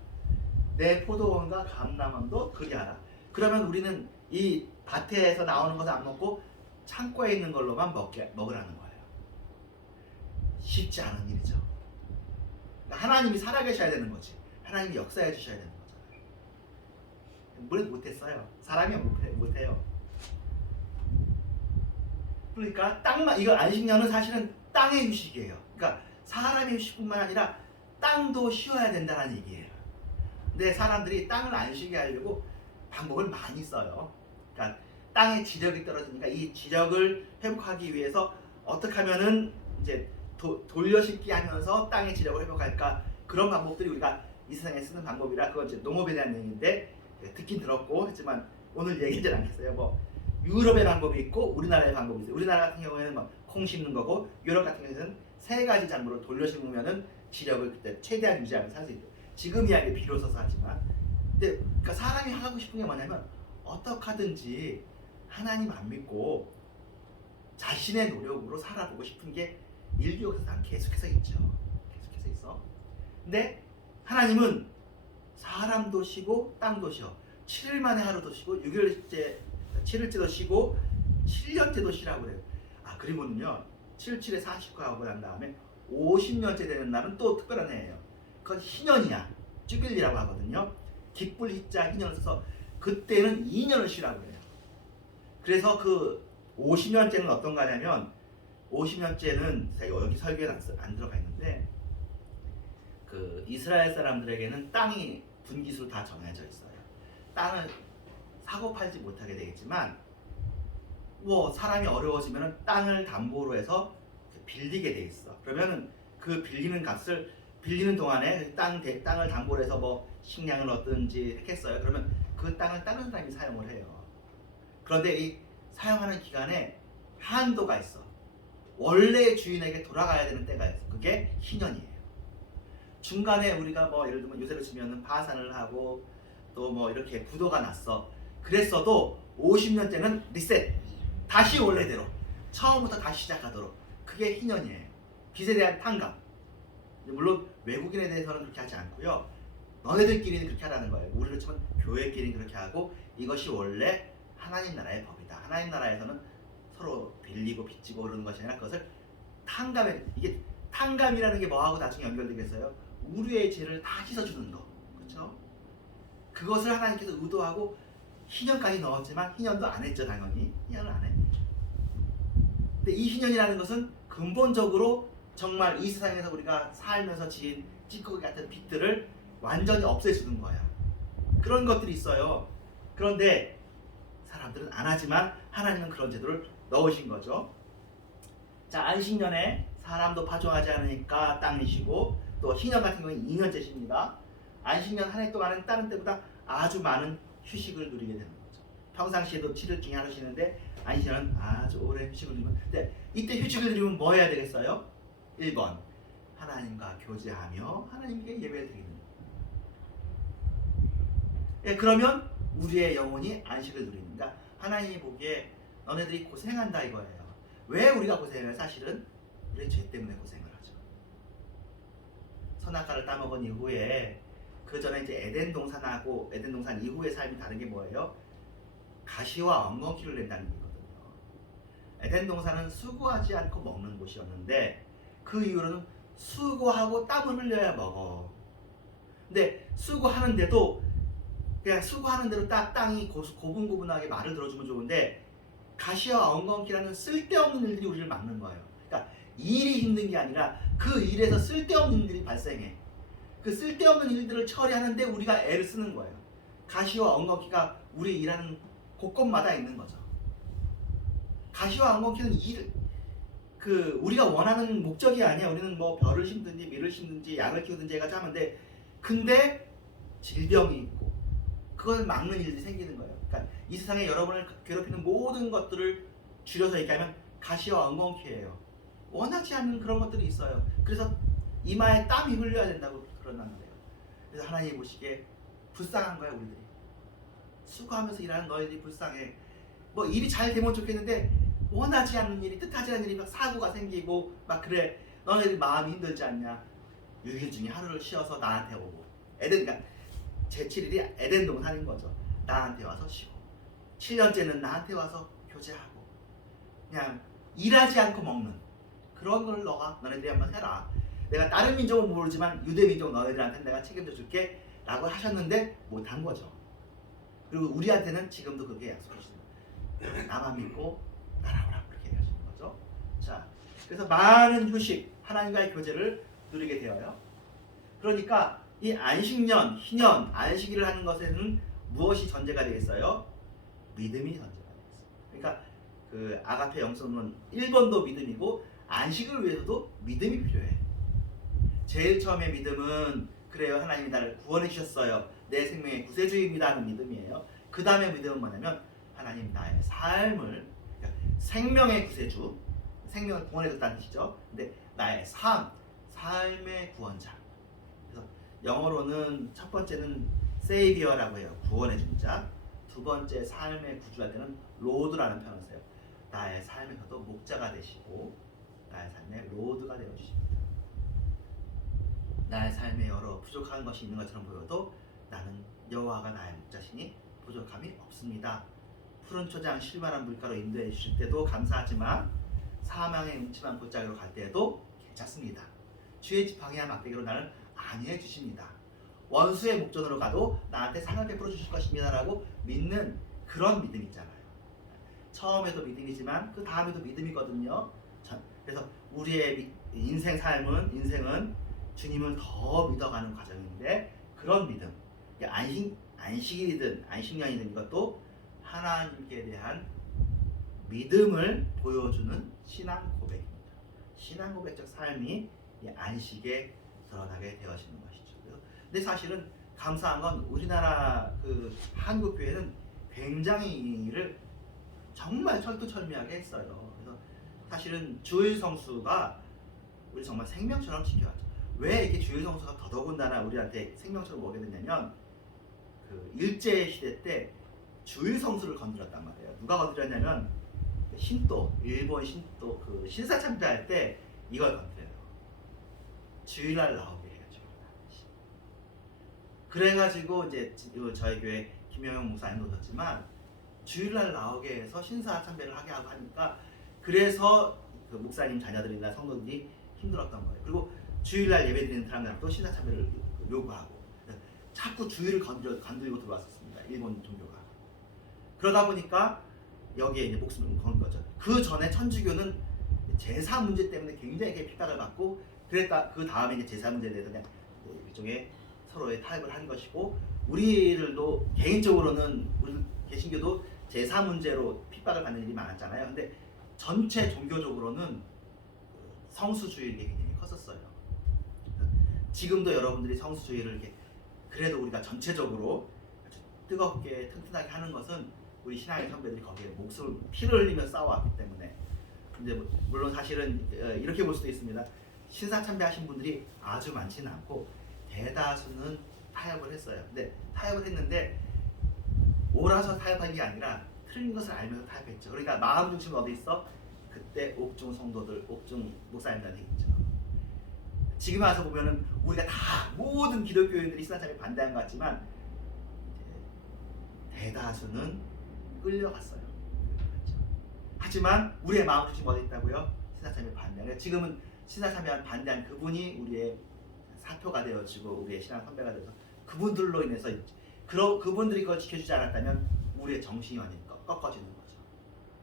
내 포도원과 감람원도 그리 하라. 그러면 우리는 이 밭에서 나오는 것을 안 먹고 창고에 있는 걸로만 먹으라는 거예요. 쉽지 않은 일이죠. 그러니까 하나님이 살아계셔야 되는 거지. 하나님이 역사해 주셔야 되는 거잖아요. 우리는 못했어요. 사람이 못해요. 그러니까 이거 안식년은 사실은 땅의 휴식이에요. 그러니까 사람의 휴식뿐만 아니라 땅도 쉬어야 된다는 얘기예요. 근데 사람들이 땅을 안 쉬게 하려고 방법을 많이 써요. 그러니까 땅의 지력이 떨어지니까 이 지력을 회복하기 위해서 어떻게 하면은 이제 돌려심기 하면서 땅의 지력을 회복할까, 그런 방법들이 우리가 이 세상에 쓰는 방법이라, 그건 이제 농업에 대한 얘기인데 듣긴 들었고 했지만 오늘 얘기하지 않겠어요. 뭐 유럽의 방법이 있고 우리나라의 방법이 있어요. 우리나라 같은 경우에는 뭐 콩 심는 거고, 유럽 같은 경우에는 3가지 작물을 돌려 심으면은 지력을 그때 최대한 유지하면서 살 수 있죠. 지금 이야기 비로소서 하지만, 근데 그러니까 사람이 하고 싶은 게 뭐냐면 어떻게 하든지 하나님 안 믿고 자신의 노력으로 살아보고 싶은 게 인류 역사상 계속해서 있죠. 계속해서 있어. 근데 하나님은 사람도 쉬고 땅도 쉬어. 7일 만에 하루도 쉬고 7일째도 쉬고 7년째도 쉬라고 그래요. 그리고는요, 77에 49 하고 난 다음에 50년째 되는 날은 또 특별한 해예요. 그건 희년이야. 주빌리라고 하거든요. 기쁠 희자 희년을 써서 그때는 2년을 쉬라고 해요. 그래서 그 50년째는 어떤 거냐면 50년째는 여기 설교에 안 들어가 있는데 그 이스라엘 사람들에게는 땅이 분기수로 다 정해져 있어요. 땅을 사고 팔지 못하게 되겠지만 뭐 사람이 어려워지면 땅을 담보로 해서 빌리게 돼 있어. 그러면은 그 빌리는 값을 빌리는 동안에 땅을 담보로 해서 뭐 식량을 얻든지 했겠어요. 그러면 그 땅을 다른 사람이 사용을 해요. 그런데 이 사용하는 기간에 한도가 있어. 원래 주인에게 돌아가야 되는 때가 있어. 그게 희년이에요. 중간에 우리가 뭐 예를 들면 요새로 치면은 파산을 하고 또 뭐 이렇게 부도가 났어. 그랬어도 50년째는 리셋. 다시 원래대로 처음부터 다시 시작하도록. 그게 희년이에요. 빚에 대한 탕감. 물론 외국인에 대해서는 그렇게 하지 않고요. 너네들끼리는 그렇게 하라는 거예요. 우리로 치면 교회끼리는 그렇게 하고 이것이 원래 하나님 나라의 법이다. 하나님 나라에서는 서로 빌리고 빚지고 그러는 것이 아니라 그것을 탕감해. 이게 탕감이라는 게 뭐하고 나중에 연결되겠어요? 우리의 죄를 다 씻어주는 거. 그렇죠? 그것을 하나님께서 의도하고 희년까지 넣었지만 희년도 안 했죠. 당연히 희년을 안 해. 근데 이 희년이라는 것은 근본적으로 정말 이 세상에서 우리가 살면서 지은 찌꺼기 같은 빚들을 완전히 없애주는 거야. 그런 것들이 있어요. 그런데 사람들은 안 하지만 하나님은 그런 제도를 넣으신 거죠. 자, 안식년에 사람도 파종하지 않으니까 땅이 쉬고 또 희년 같은 경우는 2년째 쉽니다. 안식년 한 해 동안은 다른 때보다 아주 많은 휴식을 누리게 되는 거죠. 평상시에도 7일 중에 하루 쉬는데 안식년은 아주 오래 휴식을 누리면 근데 이때 휴식을 누리면 뭐 해야 되겠어요? 1번 하나님과 교제하며 하나님께 예배를 드리는 거예요. 예, 그러면 우리의 영혼이 안식을 누리는가? 하나님이 보기에 너네들이 고생한다 이거예요. 왜 우리가 고생해요? 사실은 우리의 죄 때문에 고생을 하죠. 선악과를 따먹은 이후에 그 전에 이제 에덴 동산하고 에덴 동산 이후의 삶이 다른 게 뭐예요? 가시와 엉겅퀴를 낸다는 거거든요. 에덴 동산은 수고하지 않고 먹는 곳이었는데 그 이후로는 수고하고 땀을 흘려야 먹어. 근데 수고하는데도 그냥 수고하는 대로 땅이 고분고분하게 말을 들어주면 좋은데 가시와 엉겅퀴라는 쓸데없는 일들이 우리를 막는 거예요. 그러니까 일이 힘든 게 아니라 그 일에서 쓸데없는 일들이 발생해. 그 쓸데없는 일들을 처리하는데 우리가 애를 쓰는 거예요. 가시와 엉겅퀴가 우리 일하는 곳곳마다 있는 거죠. 가시와 엉겅퀴는 우리가 원하는 목적이 아니야. 우리는 뭐 벼를 심든지 밀을 심든지 양을 키우든지 해가지고 하면 돼. 근데 질병이 있고 그걸 막는 일이 생기는 거예요. 그러니까 이 세상에 여러분을 괴롭히는 모든 것들을 줄여서 얘기하면 가시와 엉겅퀴예요. 원하지 않는 그런 것들이 있어요. 그래서 이마에 땀이 흘려야 된다고 그런단 말이에요. 그래서 하나님이 보시기에 불쌍한 거야 우리들이. 수고하면서 일하는 너희들이 불쌍해. 뭐 일이 잘 되면 좋겠는데 원하지 않는 일이 뜻하지 않는 일이 막 사고가 생기고 막 그래. 너희들이 마음이 힘들지 않냐. 6일 중에 하루를 쉬어서 나한테 오고 그러니까 제7일이 에덴 동산인 거죠. 나한테 와서 쉬고 7년째는 나한테 와서 교제하고 그냥 일하지 않고 먹는 그런 걸 너네들이 한번 해라. 내가 다른 민족은 모르지만 유대 민족 너희들한테는 내가 책임져 줄게 라고 하셨는데 못한 거죠. 그리고 우리한테는 지금도 그게 약속해 주시는 나만 믿고 따라오라 그렇게 하시는 거죠. 자, 그래서 많은 휴식 하나님과의 교제를 누리게 되어요. 그러니까 이 안식년, 희년, 안식일을 하는 것에는 무엇이 전제가 되겠어요? 믿음이 전제가 되겠어요. 그러니까 그 아가페 영성은 1번도 믿음이고 안식을 위해서도 믿음이 필요해. 제일 처음에 믿음은 그래요. 하나님이 나를 구원해 주셨어요. 내 생명의 구세주입니다 하는 믿음이에요. 그 다음에 믿음은 뭐냐면 하나님 나의 삶을 그러니까 생명의 구세주, 생명을 구원해 줬다는 뜻이죠. 근데 나의 삶의 구원자. 그래서 영어로는 첫 번째는 세이비어라고 해요. 구원해 준 자. 두 번째 삶의 구주할 때는 로드라는 표현을 써요. 나의 삶에서도 목자가 되시고 나의 삶의 로드가 되어주십니다. 나의 삶에 여러 부족한 것이 있는 것처럼 보여도 나는 여호와가 나의 목자시니 부족함이 없습니다. 푸른 초장 실만한 물가로 인도해 주실 때도 감사하지만 사망의 음침한 골짜기로 갈 때에도 괜찮습니다. 주의 지팡이와 막대기로 나를 안위해 주십니다. 원수의 목전으로 가도 나한테 상을 베풀어 주실 것입니다라고 믿는 그런 믿음 있잖아요. 처음에도 믿음이지만 그 다음에도 믿음이거든요. 그래서 우리의 인생은 주님을 더 믿어가는 과정인데, 그런 믿음, 안식일이든 안식년이든 이것도 하나님께 대한 믿음을 보여주는 신앙 고백입니다. 신앙 고백적 삶이 이 안식에 드러나게 되어지는 것이죠. 근데 사실은 감사한 건 우리나라 그 한국 교회는 굉장히 이 일을 정말 철두철미하게 했어요. 그래서 사실은 주일 성수가 우리 정말 생명처럼 지켜왔죠. 왜 이렇게 주일 성수가 더더군다나 우리한테 생명처럼 오게 됐냐면, 그 일제 시대 때 주일 성수를 건드렸단 말이에요. 누가 건드렸냐면 일본 신도 그 신사참배 할 때 이걸 건드려요. 주일날 나오게 해요. 그래가지고 이제 저희 교회 김영영 목사님 오셨지만 주일날 나오게 해서 신사참배를 하게 하고 하니까, 그래서 그 목사님 자녀들이나 성도들이 힘들었던 거예요. 그리고 주일날 예배드리는 사람들도 신사참배를 요구하고, 자꾸 주일을 건드리고 들어왔었습니다. 일본 종교가. 그러다 보니까 여기에 이제 목숨을 건 거죠. 그 전에 천주교는 제사 문제 때문에 굉장히 핍박을 받고, 그러니까 그 다음에 이제 제사 문제에 대해서 그냥 일종의 서로의 타협을 한 것이고, 우리들도 개인적으로는 우리 개신교도 제사 문제로 핍박을 받는 일이 많았잖아요. 근데 전체 종교적으로는 성수주일이 굉장히 컸었어요. 지금도 여러분들이 성수주의를 이렇게 그래도 우리가 전체적으로 아주 뜨겁게 튼튼하게 하는 것은 우리 신앙의 선배들이 거기에 목숨을 피를 흘리며 싸워왔기 때문에. 근데 물론 사실은 이렇게 볼 수도 있습니다. 신사참배하신 분들이 아주 많지는 않고 대다수는 타협을 했어요. 근데 타협을 했는데 옳아서 타협한 게 아니라 틀린 것을 알면서 타협했죠. 그러니까 마음 중심은 어디 있어? 그때 옥중 성도들, 옥중 목사님들한테 있죠. 지금 와서 보면은 우리가 다 모든 기독교인들이 신사참배 반대한 것 같지만 대다수는 끌려갔어요. 하지만 우리의 마음 중심 어디 있다고요? 신사참배 반대. 지금은 신사참배 반대한 그분이 우리의 사표가 되어지고 우리의 신앙 선배가 되어서 그분들로 인해서 그분들이 그걸 지켜주지 않았다면 우리의 정신이 완전히 꺾어지는 거죠.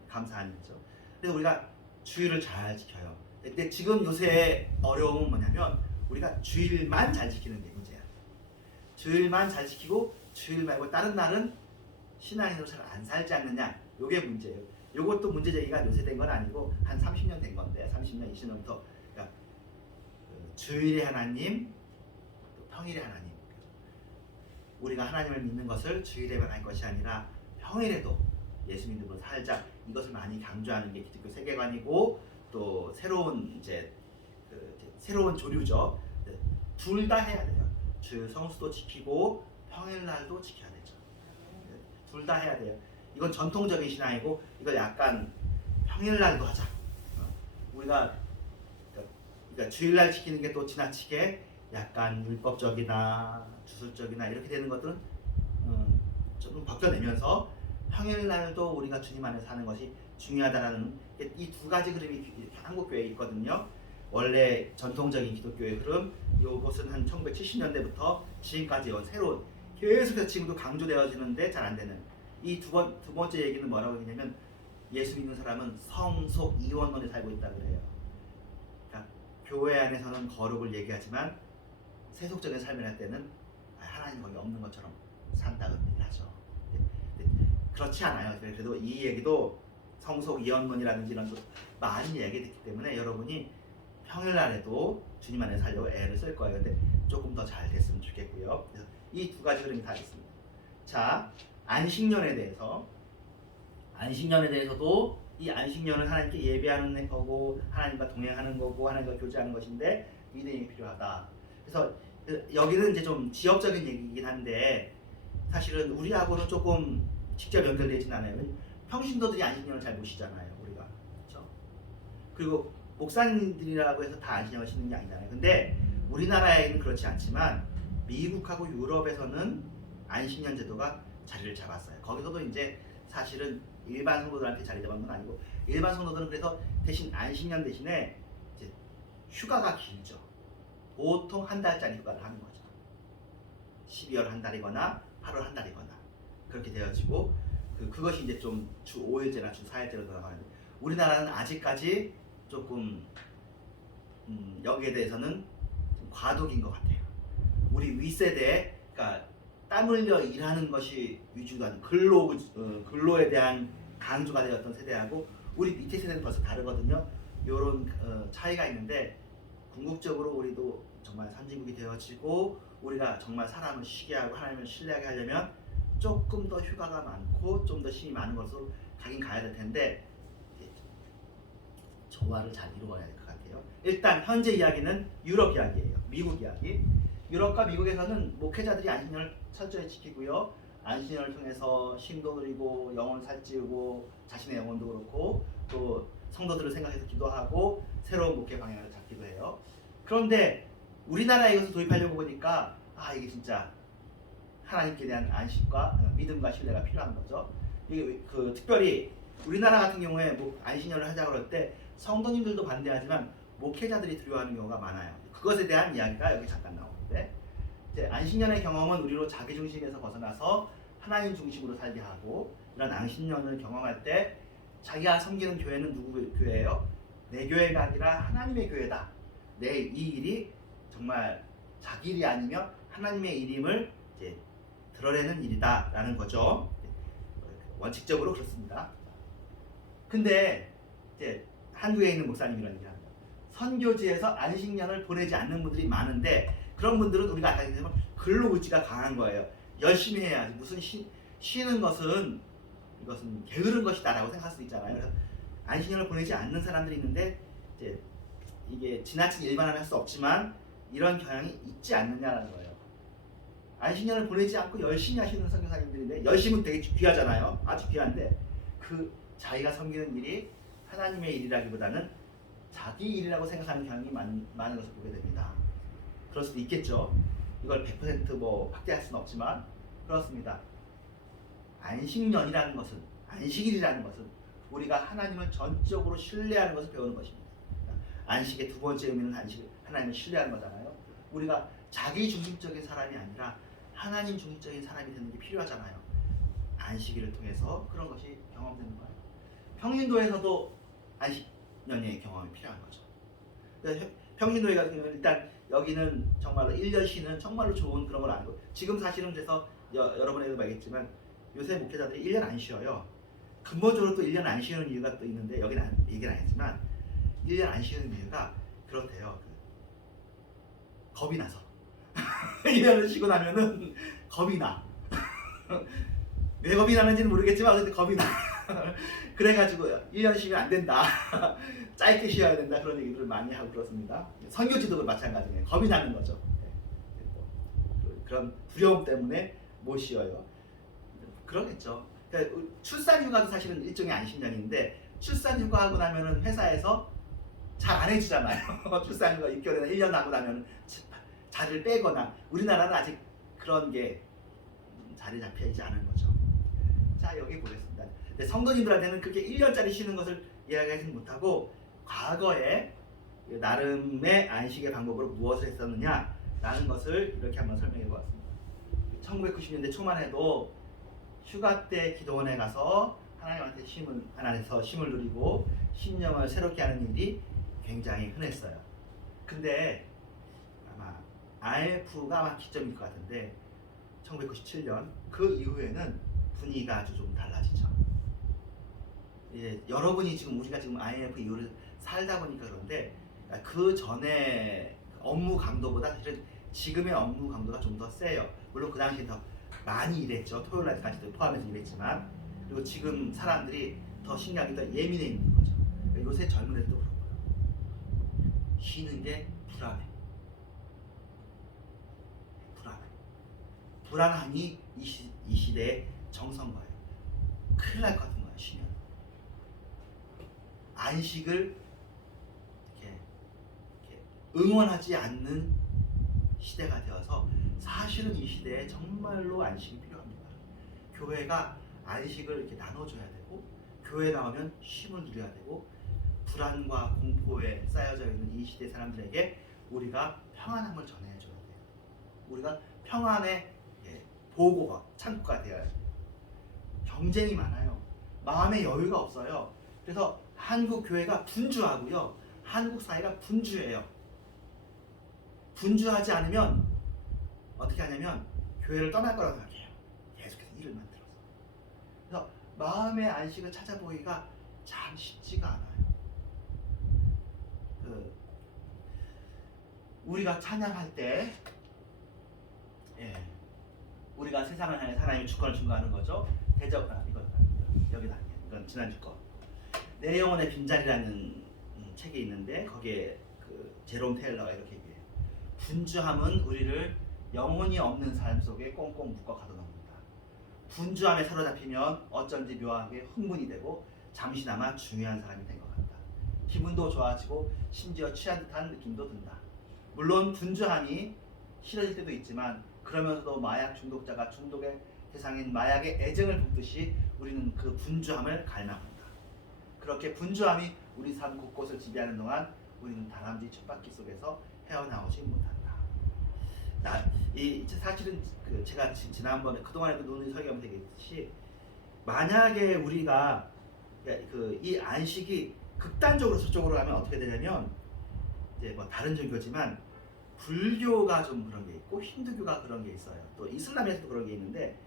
감사한 일이죠. 그래서 우리가 주일을 잘 지켜요. 근데 지금 요새 어려움은 뭐냐면 우리가 주일만 잘 지키는 게 문제야. 주일만 잘 지키고 주일 말고 다른 날은 신앙인으로 잘 안 살지 않느냐, 요게 문제예요. 요것도 문제 제기가 요새 된 건 아니고 한 30년 된 건데, 30년, 20년부터. 그러니까 주일의 하나님, 또 평일의 하나님. 우리가 하나님을 믿는 것을 주일에만 할 것이 아니라 평일에도 예수 믿음으로 살자, 이것을 많이 강조하는 게 기독교 세계관이고, 또 새로운 새로운 조류죠. 둘 다 해야 돼요. 주일 성수도 지키고 평일날도 지켜야 되죠. 둘 다 해야 돼요. 이건 전통적인 신앙이고, 이걸 약간 평일날도 하자. 우리가 그러니까 주일날 지키는 게 또 지나치게 약간 율법적이나 주술적이나 이렇게 되는 것들은 좀 벗겨내면서 평일날도 우리가 주님 안에 사는 것이 중요하다라는 이 두 가지 흐름이 한국 교회에 있거든요. 원래 전통적인 기독교의 흐름, 이것은 한 1970년대부터 지금까지 온 새로운, 계속해서 지금도 강조되어지는데 잘 안 되는 이 두 번째 얘기는 뭐라고 했냐면, 예수 믿는 사람은 성속 이원론에 살고 있다 그래요. 그러니까 교회 안에서는 거룩을 얘기하지만 세속적인 삶을 할 때는 하나님 거기 없는 것처럼 산다고 얘기하죠. 그렇지 않아요. 그래도 이 얘기도 성속 이원론이라든지 이런 것 많이 얘기됐기 때문에 여러분이 평일날에도 주님 안에 살려고 애를 쓸 거예요. 근데 조금 더 잘 됐으면 좋겠고요. 그래서 이 두 가지 흐름이 다 있습니다. 자, 안식년에 대해서도 이 안식년은 하나님께 예배하는 거고, 하나님과 동행하는 거고, 하나님과 교제하는 것인데 믿음이 필요하다. 그래서 여기는 이제 좀 지역적인 얘기이긴 한데 사실은 우리하고는 조금 직접 연결되지는 않아요. 평신도들이 안식년을 잘 모시잖아요, 우리가. 그렇죠? 그리고 목사님들이라고 해서 다 안식년을 지키는 게 아니잖아요. 근데 우리나라에는 그렇지 않지만 미국하고 유럽에서는 안식년 제도가 자리를 잡았어요. 거기서도 이제 사실은 일반 성도들한테 자리 잡은 건 아니고, 일반 성도들은 그래서 대신 안식년 대신에 이제 휴가가 길죠. 보통 한 달짜리 휴가를 하는 거죠. 12월 한 달이거나 8월 한 달이거나 그렇게 되어지고 그것이 이제 좀 주 5일제나 주 4일제로 돌아가는데 우리나라는 아직까지 조금 여기에 대해서는 좀 과도기인 것 같아요. 우리 윗세대, 그러니까 땀 흘려 일하는 것이 위주가 된 근로에 대한 강조가 되었던 세대하고 우리 밑에 세대는 벌써 다르거든요. 이런 차이가 있는데 궁극적으로 우리도 정말 선진국이 되어지고 우리가 정말 사람을 쉬게 하고 하나님을 신뢰하게 하려면 조금 더 휴가가 많고 좀 더 힘이 많은 것으로 가긴 가야 될 텐데 조화를 잘 이루어야 될 것 같아요. 일단 현재 이야기는 유럽 이야기예요. 미국 이야기. 유럽과 미국에서는 목회자들이 안식년을 철저히 지키고요. 안식년을 통해서 쉼도 누리고 영혼을 살찌우고 자신의 영혼도 그렇고 또 성도들을 생각해서 기도하고 새로운 목회 방향을 잡기도 해요. 그런데 우리나라에 이것을 도입하려고 보니까 이게 진짜 하나님께 대한 안식과 믿음과 신뢰가 필요한 거죠. 이게 특별히 우리나라 같은 경우에 안식년을 하자고 그럴 때 성도님들도 반대하지만 목회자들이 두려워하는 경우가 많아요. 그것에 대한 이야기가 여기 잠깐 나오는데 이제 안식년의 경험은 우리로 자기 중심에서 벗어나서 하나님 중심으로 살게 하고 이런 안식년을 경험할 때 자기가 섬기는 교회는 누구 교회예요? 내 교회가 아니라 하나님의 교회다. 내 이 일이 정말 자기 일이 아니며 하나님의 일임을 이제 드러내는 일이다라는 거죠. 원칙적으로 그렇습니다. 근데 이제 한국에 있는 목사님이라는 얘기를 합니다. 선교지에서 안식년을 보내지 않는 분들이 많은데 그런 분들은 우리가 아까 얘기했지만 근로 의지가 강한 거예요. 열심히 해야지. 무슨 쉬는 것은 이것은 게으른 것이다라고 생각할 수 있잖아요. 그래서 안식년을 보내지 않는 사람들이 있는데 이제 이게 지나친 일반화는 할 수 없지만 이런 경향이 있지 않느냐라는 거예요. 안식년을 보내지 않고 열심히 하시는 선교사님들인데 열심은 되게 귀하잖아요. 아주 귀한데 자기가 섬기는 일이 하나님의 일이라기보다는 자기 일이라고 생각하는 경향이 많은 것을 보게 됩니다. 그럴 수도 있겠죠. 이걸 100% 확대할 수는 없지만 그렇습니다. 안식년이라는 것은 안식일이라는 것은 우리가 하나님을 전적으로 신뢰하는 것을 배우는 것입니다. 안식의 두 번째 의미는 하나님을 신뢰하는 거잖아요. 우리가 자기 중심적인 사람이 아니라 하나님 중심적인 사람이 되는 게 필요하잖아요. 안식일을 통해서 그런 것이 경험되는 거예요. 평신도에서도 안식년의 경험이 필요한 거죠. 평신도에 같은 경우는 일단 여기는 정말로 1년 쉬는 정말로 좋은 그런 걸 알고 지금 사실은 그래서 여러분에도 알겠지만 요새 목회자들이 1년 안 쉬어요. 근본적으로 또 1년 안 쉬는 이유가 또 있는데 여기는 얘기는 안 했지만 1년 안 쉬는 이유가 그렇대요. 겁이 나서 1년을 쉬고 나면은 겁이 나. 왜 겁이 나는지는 모르겠지만 근데 겁이 나. 그래가지고 1년 쉬면 안 된다. 짧게 쉬어야 된다. 그런 얘기들을 많이 하고 그렇습니다. 선교지도 마찬가지예요. 겁이 나는 거죠. 그런 두려움 때문에 못 쉬어요. 그러겠죠. 그러니까 출산휴가도 사실은 일종의 안식년인데 출산휴가하고 나면은 회사에서 잘 안 해주잖아요. 출산휴가 6개월이나 1년 하고 나면 자리를 빼거나 우리나라는 아직 그런 게 자리 잡혀 있지 않은 거죠. 자 여기 보겠습니다. 근데 성도님들한테는 그렇게 1년짜리 쉬는 것을 이야기하지 못하고 과거에 나름의 안식의 방법으로 무엇을 했었느냐라는 것을 이렇게 한번 설명해 보았습니다. 1990년대 초만 해도 휴가 때 기도원에 가서 하나님께서 쉼을 누리고 신령을 새롭게 하는 일이 굉장히 흔했어요. 근데 아마 IMF가 아마 기점일 것 같은데 1997년 그 이후에는 분위기가 아주 좀 달라지죠. 여러분이 우리가 지금 IMF 이후를 살다 보니까 그런데 그 전에 업무 강도보다 사실은 지금의 업무 강도가 좀 더 세요. 물론 그 당시에 더 많이 일했죠. 토요일 날까지도 포함해서 일했지만 그리고 지금 사람들이 더 신경이 더 예민해 있는 거죠. 요새 젊은 애들도 그렇고요. 쉬는 게 불안해. 불안함이 이 시대의 정성거예요. 큰일 날 것 같은 거예요. 쉬면 안식을 이렇게 응원하지 않는 시대가 되어서 사실은 이 시대에 정말로 안식이 필요합니다. 교회가 안식을 이렇게 나눠줘야 되고 교회 나오면 쉼을 누려야 되고 불안과 공포에 쌓여져 있는 이 시대 사람들에게 우리가 평안함을 전해줘야 돼요. 우리가 평안의 보고가 창구가 되어야 돼요. 경쟁이 많아요. 마음의 여유가 없어요. 그래서 한국 교회가 분주하고요. 한국 사회가 분주해요. 분주하지 않으면 어떻게 하냐면 교회를 떠날 거라고 생각해요. 계속해서 일을 만들어서. 그래서 마음의 안식을 찾아보기가 참 쉽지가 않아요. 우리가 찬양할 때 우리가 세상을 향해 하나님의 주권을 증거하는 거죠. 대적하라 이건 아닙니다. 여기는 아니에요. 이건 지난주 거. 내 영혼의 빈자리라는 책이 있는데 거기에 그 제롬 테일러가 이렇게 얘기해요. 분주함은 우리를 영혼이 없는 삶 속에 꽁꽁 묶어 가둬놓습니다. 분주함에 사로잡히면 어쩐지 묘하게 흥분이 되고 잠시나마 중요한 사람이 된 것 같다. 기분도 좋아지고 심지어 취한 듯한 느낌도 든다. 물론 분주함이 싫어질 때도 있지만 그러면서도 마약 중독자가 중독의 대상인 마약의 애정을 붓듯이 우리는 그 분주함을 갈망한다. 그렇게 분주함이 우리 삶 곳곳을 지배하는 동안 우리는 다람쥐 쳇바퀴 속에서 헤어나오지 못한다. 사실은 제가 지난번에 그동안에도 논의 설교하면서 얘기했듯이 만약에 우리가 이 안식이 극단적으로 저쪽으로 가면 어떻게 되냐면 이제 뭐 다른 종교지만 불교가 좀 그런 게 있고 힌두교가 그런 게 있어요. 또 이슬람에서도 그런 게 있는데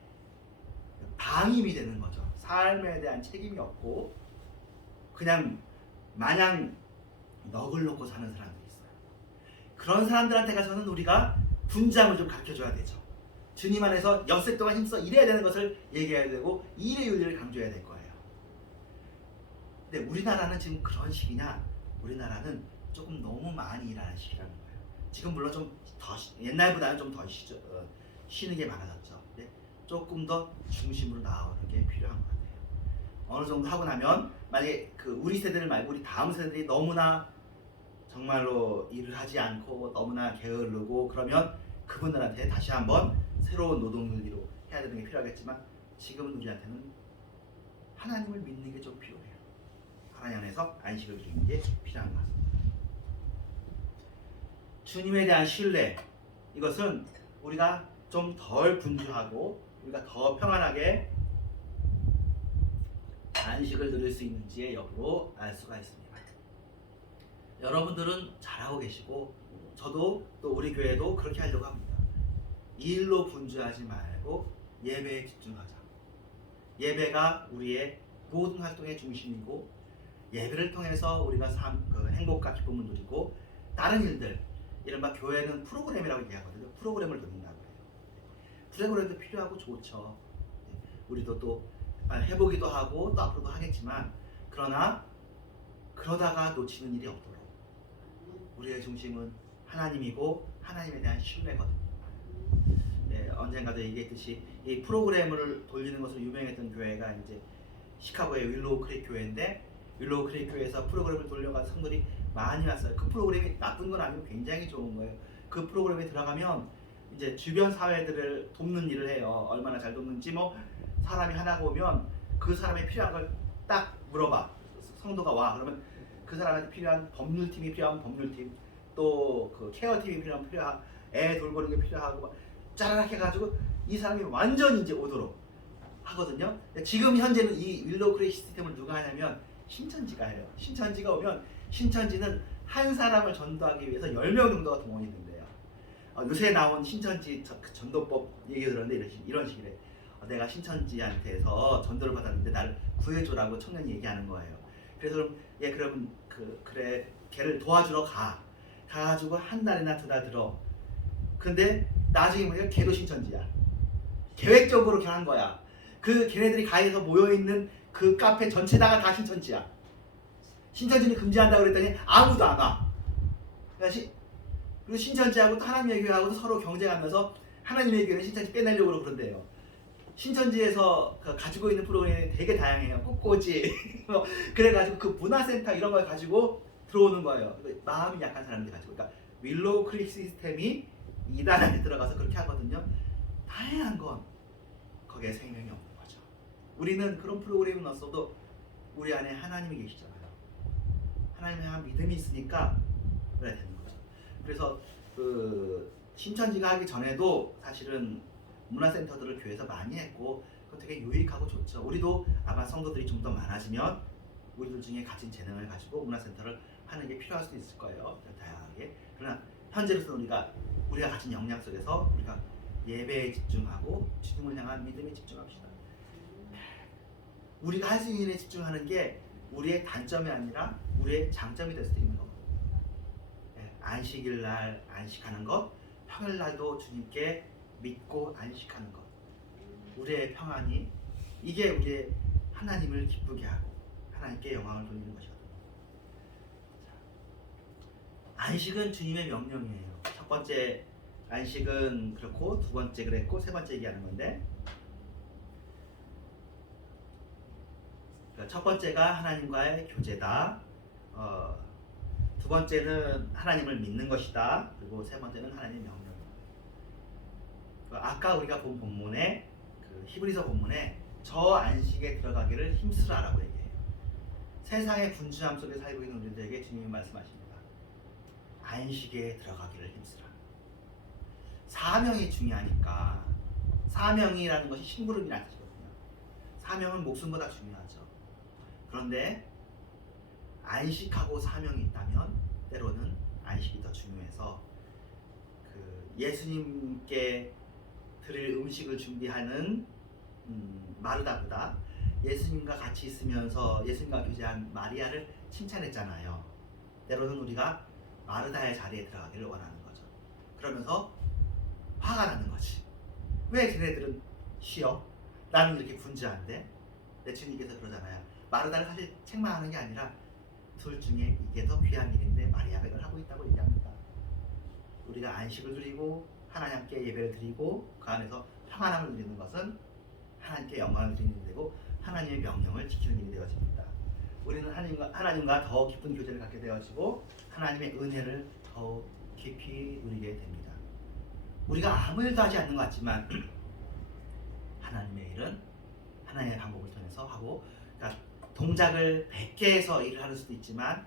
방임이 되는 거죠. 삶에 대한 책임이 없고 그냥 마냥 넋을 놓고 사는 사람들이 있어요. 그런 사람들한테 가서는 우리가 분주함을 좀 가르쳐줘야 되죠. 주님 안에서 엿새 동안 힘써 일해야 되는 것을 얘기해야 되고 일의 윤리를 강조해야 될 거예요. 근데 우리나라는 지금 그런 시기냐? 우리나라는 조금 너무 많이 일하는 시기라는 거예요. 지금 물론 좀 더 옛날보다는 좀 더 쉬는 게 많아졌죠. 근데 조금 더 중심으로 나오는 게 필요한 것 같아요. 어느 정도 하고 나면 만약에 우리 세대들 말고 우리 다음 세대들이 너무나 정말로 일을 하지 않고 너무나 게으르고 그러면 그분들한테 다시 한번 새로운 노동 윤리로 해야 되는 게 필요하겠지만 지금 우리한테는 하나님을 믿는 게 좀 필요해요. 하나님 안에서 안식을 누리는 게 필요한 것 같습니다. 주님에 대한 신뢰, 이것은 우리가 좀 덜 분주하고 우리가 더 평안하게 안식을 누릴 수 있는지의 여부로 알 수가 있습니다. 여러분들은 잘하고 계시고 저도 또 우리 교회도 그렇게 하려고 합니다. 일로 분주하지 말고 예배에 집중하자. 예배가 우리의 모든 활동의 중심이고 예배를 통해서 우리가 행복과 기쁨을 누리고 다른 일들, 이른바 교회는 프로그램이라고 얘기하거든요. 프로그램을 누린다고 해요. 프로그램도 필요하고 좋죠. 우리도 또 해보기도 하고 또 앞으로도 하겠지만 그러나 그러다가 놓치는 일이 없도록 우리의 중심은 하나님이고 하나님에 대한 신뢰거든요. 언젠가도 얘기했듯이 이 프로그램을 돌리는 것으로 유명했던 교회가 이제 시카고의 윌로우 크릭 교회인데 윌로우 크릭 교회에서 프로그램을 돌려가서 성도들이 많이 왔어요. 그 프로그램이 나쁜 건 아니고 굉장히 좋은 거예요. 그 프로그램에 들어가면 이제 주변 사회들을 돕는 일을 해요. 얼마나 잘 돕는지 뭐 사람이 하나가 오면 그 사람의 필요한 걸 딱 물어봐. 성도가 와. 그러면 그 사람한테 필요한 법률팀이 필요하면 법률팀, 또 그 케어팀이 필요하면 애 돌보는 게 필요하고 짜라락 해가지고 이 사람이 완전히 이제 오도록 하거든요. 지금 현재는 이 윌로우 크릭 시스템을 누가 하냐면 신천지가 해요. 신천지가 오면 신천지는 한 사람을 전도하기 위해서 10명 정도가 동원이 된대요. 요새 나온 신천지 전도법 얘기 들었는데 이런 식이래. 내가 신천지한테서 전도를 받았는데 나를 구해줘라고 청년이 얘기하는 거예요. 그래서 그럼 그래 걔를 도와주러 가가지고 한 달이나 두 달 들어. 근데 나중에 보니까 걔도 신천지야. 계획적으로 그렇게 한 거야. 걔네들이 가에서 모여있는 그 카페 전체다가 다 신천지야. 신천지는 금지한다고 그랬더니 아무도 안 와. 그리고 신천지하고 또 하나님의 교회하고도 서로 경쟁하면서 하나님의 교회는 신천지 빼내려고 그런대요. 신천지에서 가지고 있는 프로그램이 되게 다양해요. 꽃꽂이 그래가지고 그 문화센터 이런 걸 가지고 들어오는 거예요. 마음이 약한 사람들이 가지고. 그러니까 윌로우 크릭 시스템이 이단 안에 들어가서 그렇게 하거든요. 다양한 건 거기에 생명이 없는 거죠. 우리는 그런 프로그램은 없어도 우리 안에 하나님이 계시잖아요. 하나님에 대한 믿음이 있으니까 그래야 되는 거죠. 그래서 신천지가 하기 전에도 사실은 문화센터들을 교회에서 많이 했고 그건 되게 유익하고 좋죠. 우리도 아마 성도들이 좀 더 많아지면 우리들 중에 가진 재능을 가지고 문화센터를 하는 게 필요할 수도 있을 거예요. 다양하게. 그러나 현재로서는 우리가 가진 역량 속에서 우리가 예배에 집중하고 주님을 향한 믿음에 집중합시다. 우리가 할 수 있는 일에 집중하는 게 우리의 단점이 아니라 우리의 장점이 될 수도 있는 거거든요. 안식일 날 안식하는 것, 평일 날도 주님께 믿고 안식하는 것, 우리의 평안이 이게 우리의 하나님을 기쁘게 하고 하나님께 영광을 돌리는 것이거든요. 안식은 주님의 명령이에요. 첫 번째 안식은 그렇고 두 번째 그랬고 세 번째 얘기하는 건데, 첫 번째가 하나님과의 교제다. 두 번째는 하나님을 믿는 것이다. 그리고 세 번째는 하나님의 명령이다. 아까 우리가 본 본문에 히브리서 본문에 저 안식에 들어가기를 힘쓰라라고 얘기해요. 세상의 분주함 속에 살고 있는 우리들에게 주님이 말씀하십니다. 안식에 들어가기를 힘쓰라. 사명이 중요하니까. 사명이라는 것이 심부름이라는 뜻이거든요. 사명은 목숨보다 중요하죠. 그런데 안식하고 사명이 있다면 때로는 안식이 더 중요해서 예수님께 드릴 음식을 준비하는 마르다보다 예수님과 같이 있으면서 예수님과 교제한 마리아를 칭찬했잖아요. 때로는 우리가 마르다의 자리에 들어가기를 원하는 거죠. 그러면서 화가 나는 거지. 왜 걔네들은 쉬어? 나는 이렇게 분주한데? 내 주님께서 그러잖아요. 마르다를 사실 책망하는 게 아니라 둘 중에 이게 더 귀한 일인데 마리아가 이걸 하고 있다고 얘기합니다. 우리가 안식을 누리고 하나님께 예배를 드리고 그 안에서 평안함을 누리는 것은 하나님께 영광을 드리는 데고 하나님의 명령을 지키는 일이 되어집니다. 우리는 하나님과 더 깊은 교제를 갖게 되어지고 하나님의 은혜를 더 깊이 누리게 됩니다. 우리가 아무 일도 하지 않는 것 같지만 하나님의 일은 하나님의 방법을 통해서 하고, 그러니까 동작을 100개 해서 일을 하는 수도 있지만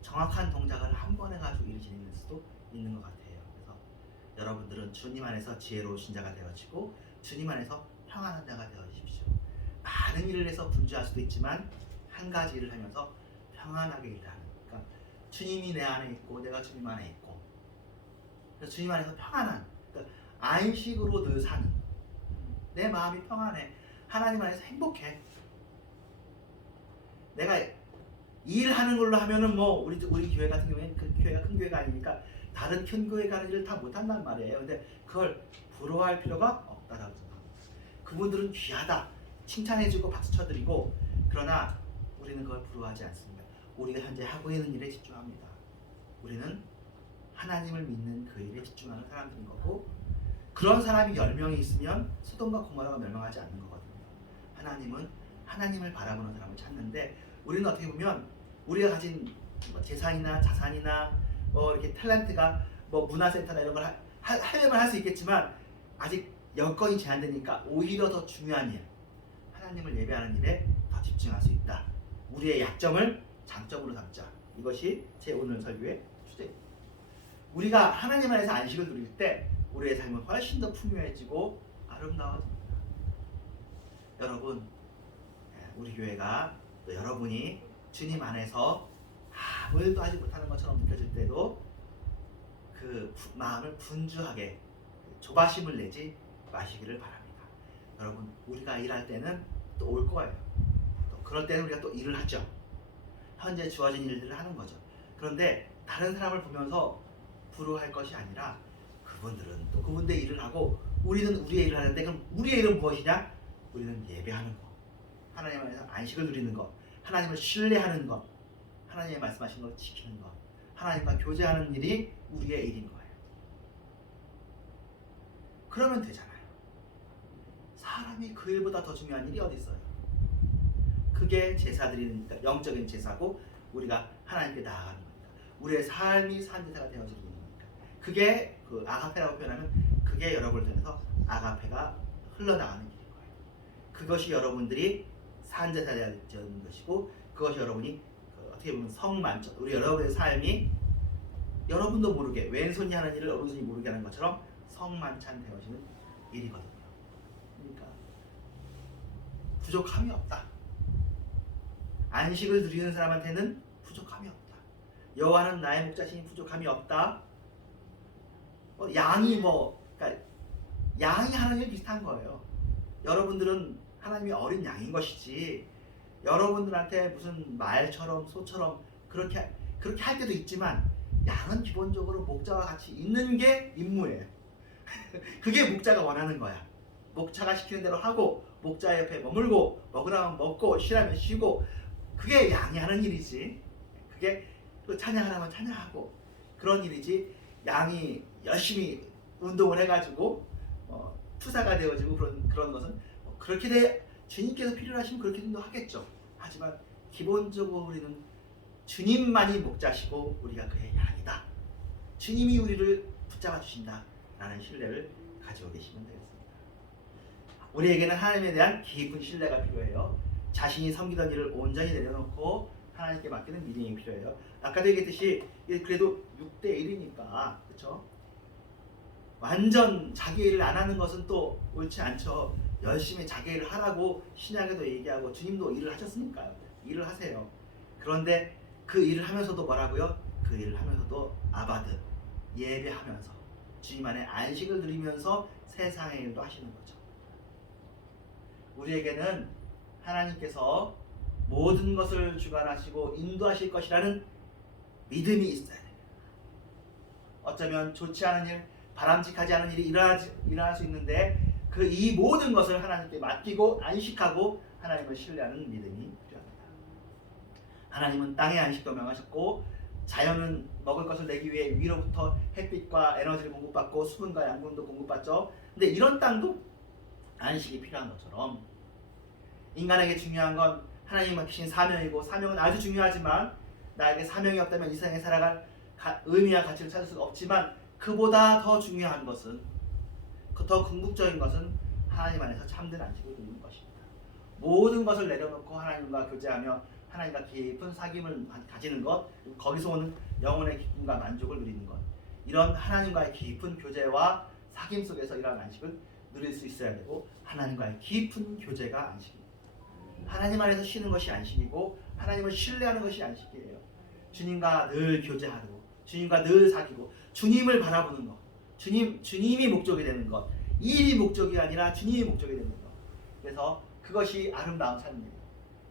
정확한 동작을 한 번 해가지고 일을 진행할 수도 있는 것 같아요. 그래서 여러분들은 주님 안에서 지혜로우신 자가 되어지고 주님 안에서 평안한 자가 되어주십시오. 많은 일을 해서 분주할 수도 있지만 한 가지 일을 하면서 평안하게 일을 하는, 그러니까 주님이 내 안에 있고 내가 주님 안에 있고, 그래서 주님 안에서 평안한, 그러니까 안식으로 늘 사는, 내 마음이 평안해, 하나님 안에서 행복해. 내가 일하는 걸로 하면은 뭐 우리 교회 같은 경우에는 그 교회가 큰 교회가 아니니까 다른 큰 교회 가는 일을 다 못한단 말이에요. 근데 그걸 부러워할 필요가 없다라고 생각합니다. 그분들은 귀하다, 칭찬해주고 박수 쳐드리고, 그러나 우리는 그걸 부러워하지 않습니다. 우리가 현재 하고 있는 일에 집중합니다. 우리는 하나님을 믿는 그 일에 집중하는 사람들인 거고, 그런 사람이 10명이 있으면 소돔과 고모라가 멸망하지 않는 거거든요. 하나님은 하나님을 바라보는 사람을 찾는데, 우리는 어떻게 보면 우리가 가진 재산이나 자산이나 이렇게 탤런트가 문화센터나 이런 걸 하려면 할 수 있겠지만 아직 여건이 제한되니까 오히려 더 중요한 일, 하나님을 예배하는 일에 더 집중할 수 있다. 우리의 약점을 장점으로 삼자. 이것이 제 오늘 설교의 주제입니다. 우리가 하나님 안에서 안식을 누릴 때 우리의 삶은 훨씬 더 풍요해지고 아름다워집니다. 여러분, 우리 교회가 또 여러분이 주님 안에서 아무 일도 하지 못하는 것처럼 느껴질 때도 그 마음을 분주하게 조바심을 내지 마시기를 바랍니다. 여러분, 우리가 일할 때는 또 올 거예요. 또 그럴 때는 우리가 또 일을 하죠. 현재 주어진 일들을 하는 거죠. 그런데 다른 사람을 보면서 부러워할 것이 아니라 그분들은 또 그분들의 일을 하고 우리는 우리의 일을 하는데, 그럼 우리의 일은 무엇이냐? 우리는 예배하는 것, 하나님 안에서 안식을 누리는 것, 하나님을 신뢰하는 것, 하나님의 말씀하신 것 지키는 것, 하나님과 교제하는 일이 우리의 일인 거예요. 그러면 되잖아요. 사람이 그 일보다 더 중요한 일이 어디 있어요? 그게 제사 드리는, 영적인 제사고 우리가 하나님께 나아가는 겁니다. 우리의 삶이 산제사가 되어지는 겁니다. 그게 그 아가페라고 표현하면 그게 여러분을 통해서 아가페가 흘러나가는 일인 거예요. 그것이 여러분들이 산제사가 되어지는 것이고, 그것이 여러분이 어떻게 보면 성만족, 우리 여러분의 삶이 여러분도 모르게 왼손이 하는 일을 오른손이 모르게 하는 것처럼 성만찬 되어지는 일이거든요. 부족함이 없다. 안식을 누리는 사람한테는 부족함이 없다. 여호와는 나의 목자시니 부족함이 없다. 양이 그러니까 양이 하는 일 비슷한 거예요. 여러분들은 하나님이 어린 양인 것이지 여러분들한테 무슨 말처럼 소처럼 그렇게 할 때도 있지만 양은 기본적으로 목자와 같이 있는 게 임무예요. 그게 목자가 원하는 거야. 목자가 시키는 대로 하고 목자 옆에 머물고 먹으라면 먹고 쉬라면 쉬고 그게 양이 하는 일이지. 그게 또 찬양하라면 찬양하고 그런 일이지. 양이 열심히 운동을 해가지고 투사가 되어지고 그런 것은 그렇게 주님께서 필요로 하시면 그렇게도 하겠죠. 하지만 기본적으로 우리는 주님만이 목자시고 우리가 그의 양이다. 주님이 우리를 붙잡아 주신다 라는 신뢰를 가지고 계시면 되겠습니다. 우리에게는 하나님에 대한 깊은 신뢰가 필요해요. 자신이 섬기던 일을 온전히 내려놓고 하나님께 맡기는 믿음이 필요해요. 아까도 얘기했듯이 그래도 6대 1이니까 그렇죠? 완전 자기 일을 안 하는 것은 또 옳지 않죠. 열심히 자기 일을 하라고 신약에도 얘기하고 주님도 일을 하셨으니까요. 일을 하세요. 그런데 그 일을 하면서도 뭐라고요? 그 일을 하면서도 아바드 예배하면서 주님 안에 안식을 누리면서 세상의 일도 하시는 거죠. 우리에게는 하나님께서 모든 것을 주관하시고 인도하실 것이라는 믿음이 있어야 돼요. 어쩌면 좋지 않은 일, 바람직하지 않은 일이 일어날 수 있는데 이 모든 것을 하나님께 맡기고 안식하고 하나님을 신뢰하는 믿음이 필요합니다. 하나님은 땅의 안식도 명하셨고 자연은 먹을 것을 내기 위해 위로부터 햇빛과 에너지를 공급받고 수분과 양분도 공급받죠. 근데 이런 땅도 안식이 필요한 것처럼 인간에게 중요한 건 하나님이 맡기신 사명이고 사명은 아주 중요하지만 나에게 사명이 없다면 이 세상에 살아갈 의미와 가치를 찾을 수가 없지만 그보다 더 중요한 것은 더 궁극적인 것은 하나님 안에서 참된 안식을 누리는 것입니다. 모든 것을 내려놓고 하나님과 교제하며 하나님과 깊은 사귐을 가지는 것, 거기서 오는 영혼의 기쁨과 만족을 누리는 것, 이런 하나님과의 깊은 교제와 사귐 속에서 이러한 안식을 누릴 수 있어야 되고 하나님과의 깊은 교제가 안식입니다. 하나님 안에서 쉬는 것이 안식이고 하나님을 신뢰하는 것이 안식이에요. 주님과 늘 교제하고 주님과 늘 사귀고 주님을 바라보는 것, 주님이 목적이 되는 것, 이 일이 목적이 아니라 주님이 목적이 되는 것. 그래서 그것이 아름다운 삶이에요.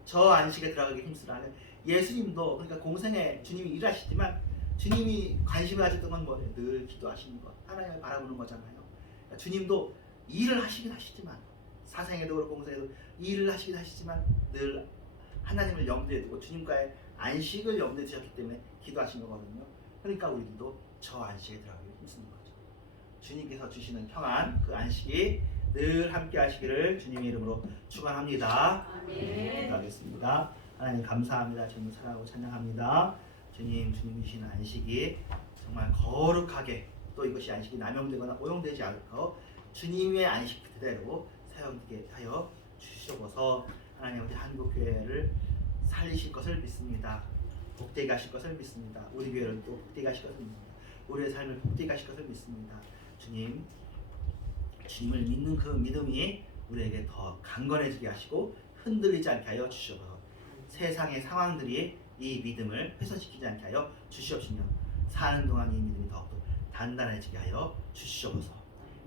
저 안식에 들어가기 힘쓰라는 예수님도 그러니까 공생에 주님이 일하시지만 주님이 관심을 가졌던 건 뭐예요? 늘 기도하시는 것, 하나님을 바라보는 거잖아요. 그러니까 주님도 일을 하시긴 하시지만 사생에도 그렇고 공생에도 일을 하시긴 하시지만 늘 하나님을 염두에 두고 주님과의 안식을 염두에 두셨기 때문에 기도하신 거거든요. 그러니까 우리도 저 안식에 들어가기 힘쓰는 거죠. 주님께서 주시는 평안, 그 안식이 늘 함께 하시기를 주님의 이름으로 축원합니다. 아멘. 기도하겠습니다. 하나님 감사합니다. 주님 사랑하고 찬양합니다. 주님이 주시는 안식이 정말 거룩하게 또 이것이 안식이 남용되거나 오용되지 않고 주님의 안식 그대로 사용되게 하여 주시옵소서. 하나님 우리 한국교회를 살리실 것을 믿습니다. 복되게 하실 것을 믿습니다. 우리 교회를 또 복되게 하실 것을 믿습니다. 우리의 삶을 복되게 하실 것을 믿습니다. 주님을 믿는 그 믿음이 우리에게 더 강건해지게 하시고 흔들리지 않게 하여 주시옵소서. 세상의 상황들이 이 믿음을 훼손시키지 않게 하여 주시옵시며 사는 동안 이 믿음이 더욱더 단단해지게 하여 주시옵소서.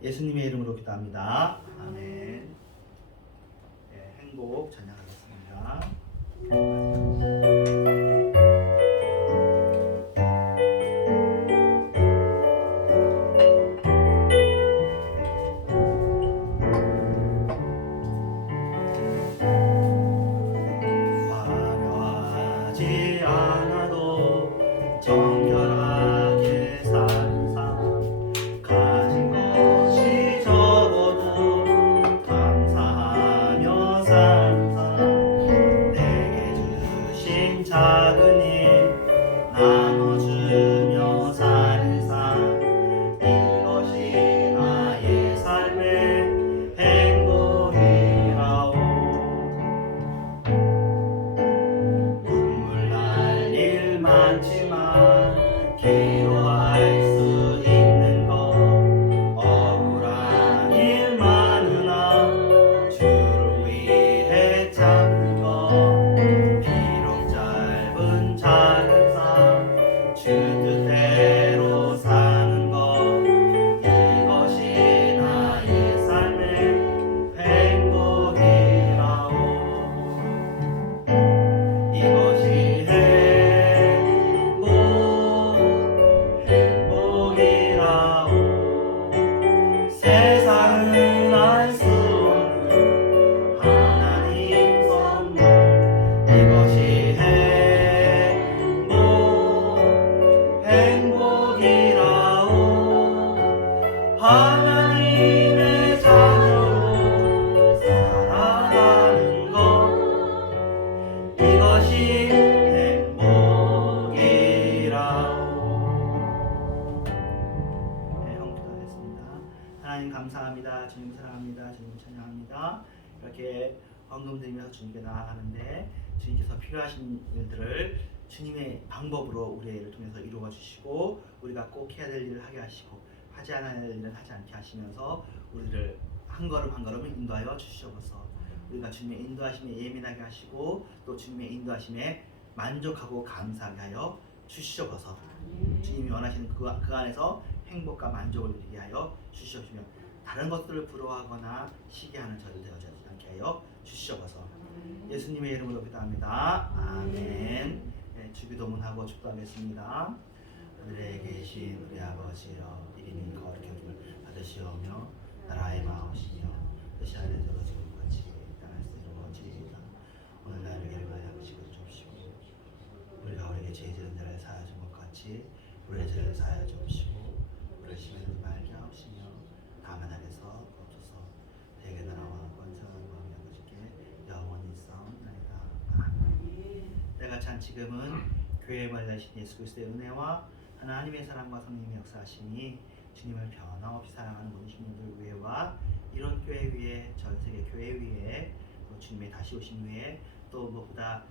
예수님의 이름으로 기도합니다. 아멘. 네, 행복 전향하겠습니다. 화려하지 않아도 정결하게 사는 삶, 가진 것이 적어도 감사하며 사는 삶, 내게 주신 작은 일 나눠주며 사는 삶, 이것이 나의 삶의 행복이라오. 눈물 날 일 많지만 기도할 수 있는 것, 억울한 일 많으나 주를 위해 감사합니다. 주님 사랑합니다. 주님 찬양합니다. 이렇게 헌금 드리면서 주님께 나아가는데 주님께서 필요하신 일들을 주님의 방법으로 우리의 일을 통해서 이루어 주시고 우리가 꼭 해야 될 일을 하게 하시고 하지 않아야 할 일은 하지 않게 하시면서 우리를 한 걸음 한 걸음을 인도하여 주시옵소서. 우리가 주님의 인도하심에 예민하게 하시고 또 주님의 인도하심에 만족하고 감사하게 하여 주시옵소서. 주님이 원하시는 그 안에서 행복과 만족을 누리게 하여 주시옵시며 다른 것들을 부러워하거나 시기하는 저를 되어지 않게 하여 주시옵소서. 예수님의 이름으로 기도합니다. 아멘. 네, 주기도문하고 축도하겠습니다. 하늘에 계신 우리 아버지여 이름이 거룩히 여김을 받으시오며 나라의 마음이시며 뜻이 하늘에서 지금 같이 땅에서 이루어지이다. 오늘 날을 일과의 양식을 주옵시고 우리가 우리에게 죄 지은 자를 사하여 준 것 같이 우리의 죄를 사하여 주옵시고 우리를 시험에 들지 말게 하옵시며 다만 안에서 없소서. 대개 나라와 권세와 영광이 아버지께 영원히 있사옵나이다. 아멘. 때가 찬 지금은 교회의 말라신 예수 그리스도의 은혜와 하나님의 사랑과 성령님의 역사하심이 주님을 변함없이 사랑하는 모든 신령들 위에와 이런 교회 위에 전 세계 교회 위에 또 주님의 다시 오심 위에 또 무엇보다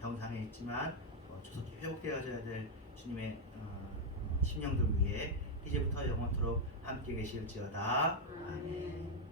병상에 있지만 조속히 회복되어져야 될 주님의 신령들 위에 이제부터 영원토록 함께 계실지어다. 아멘.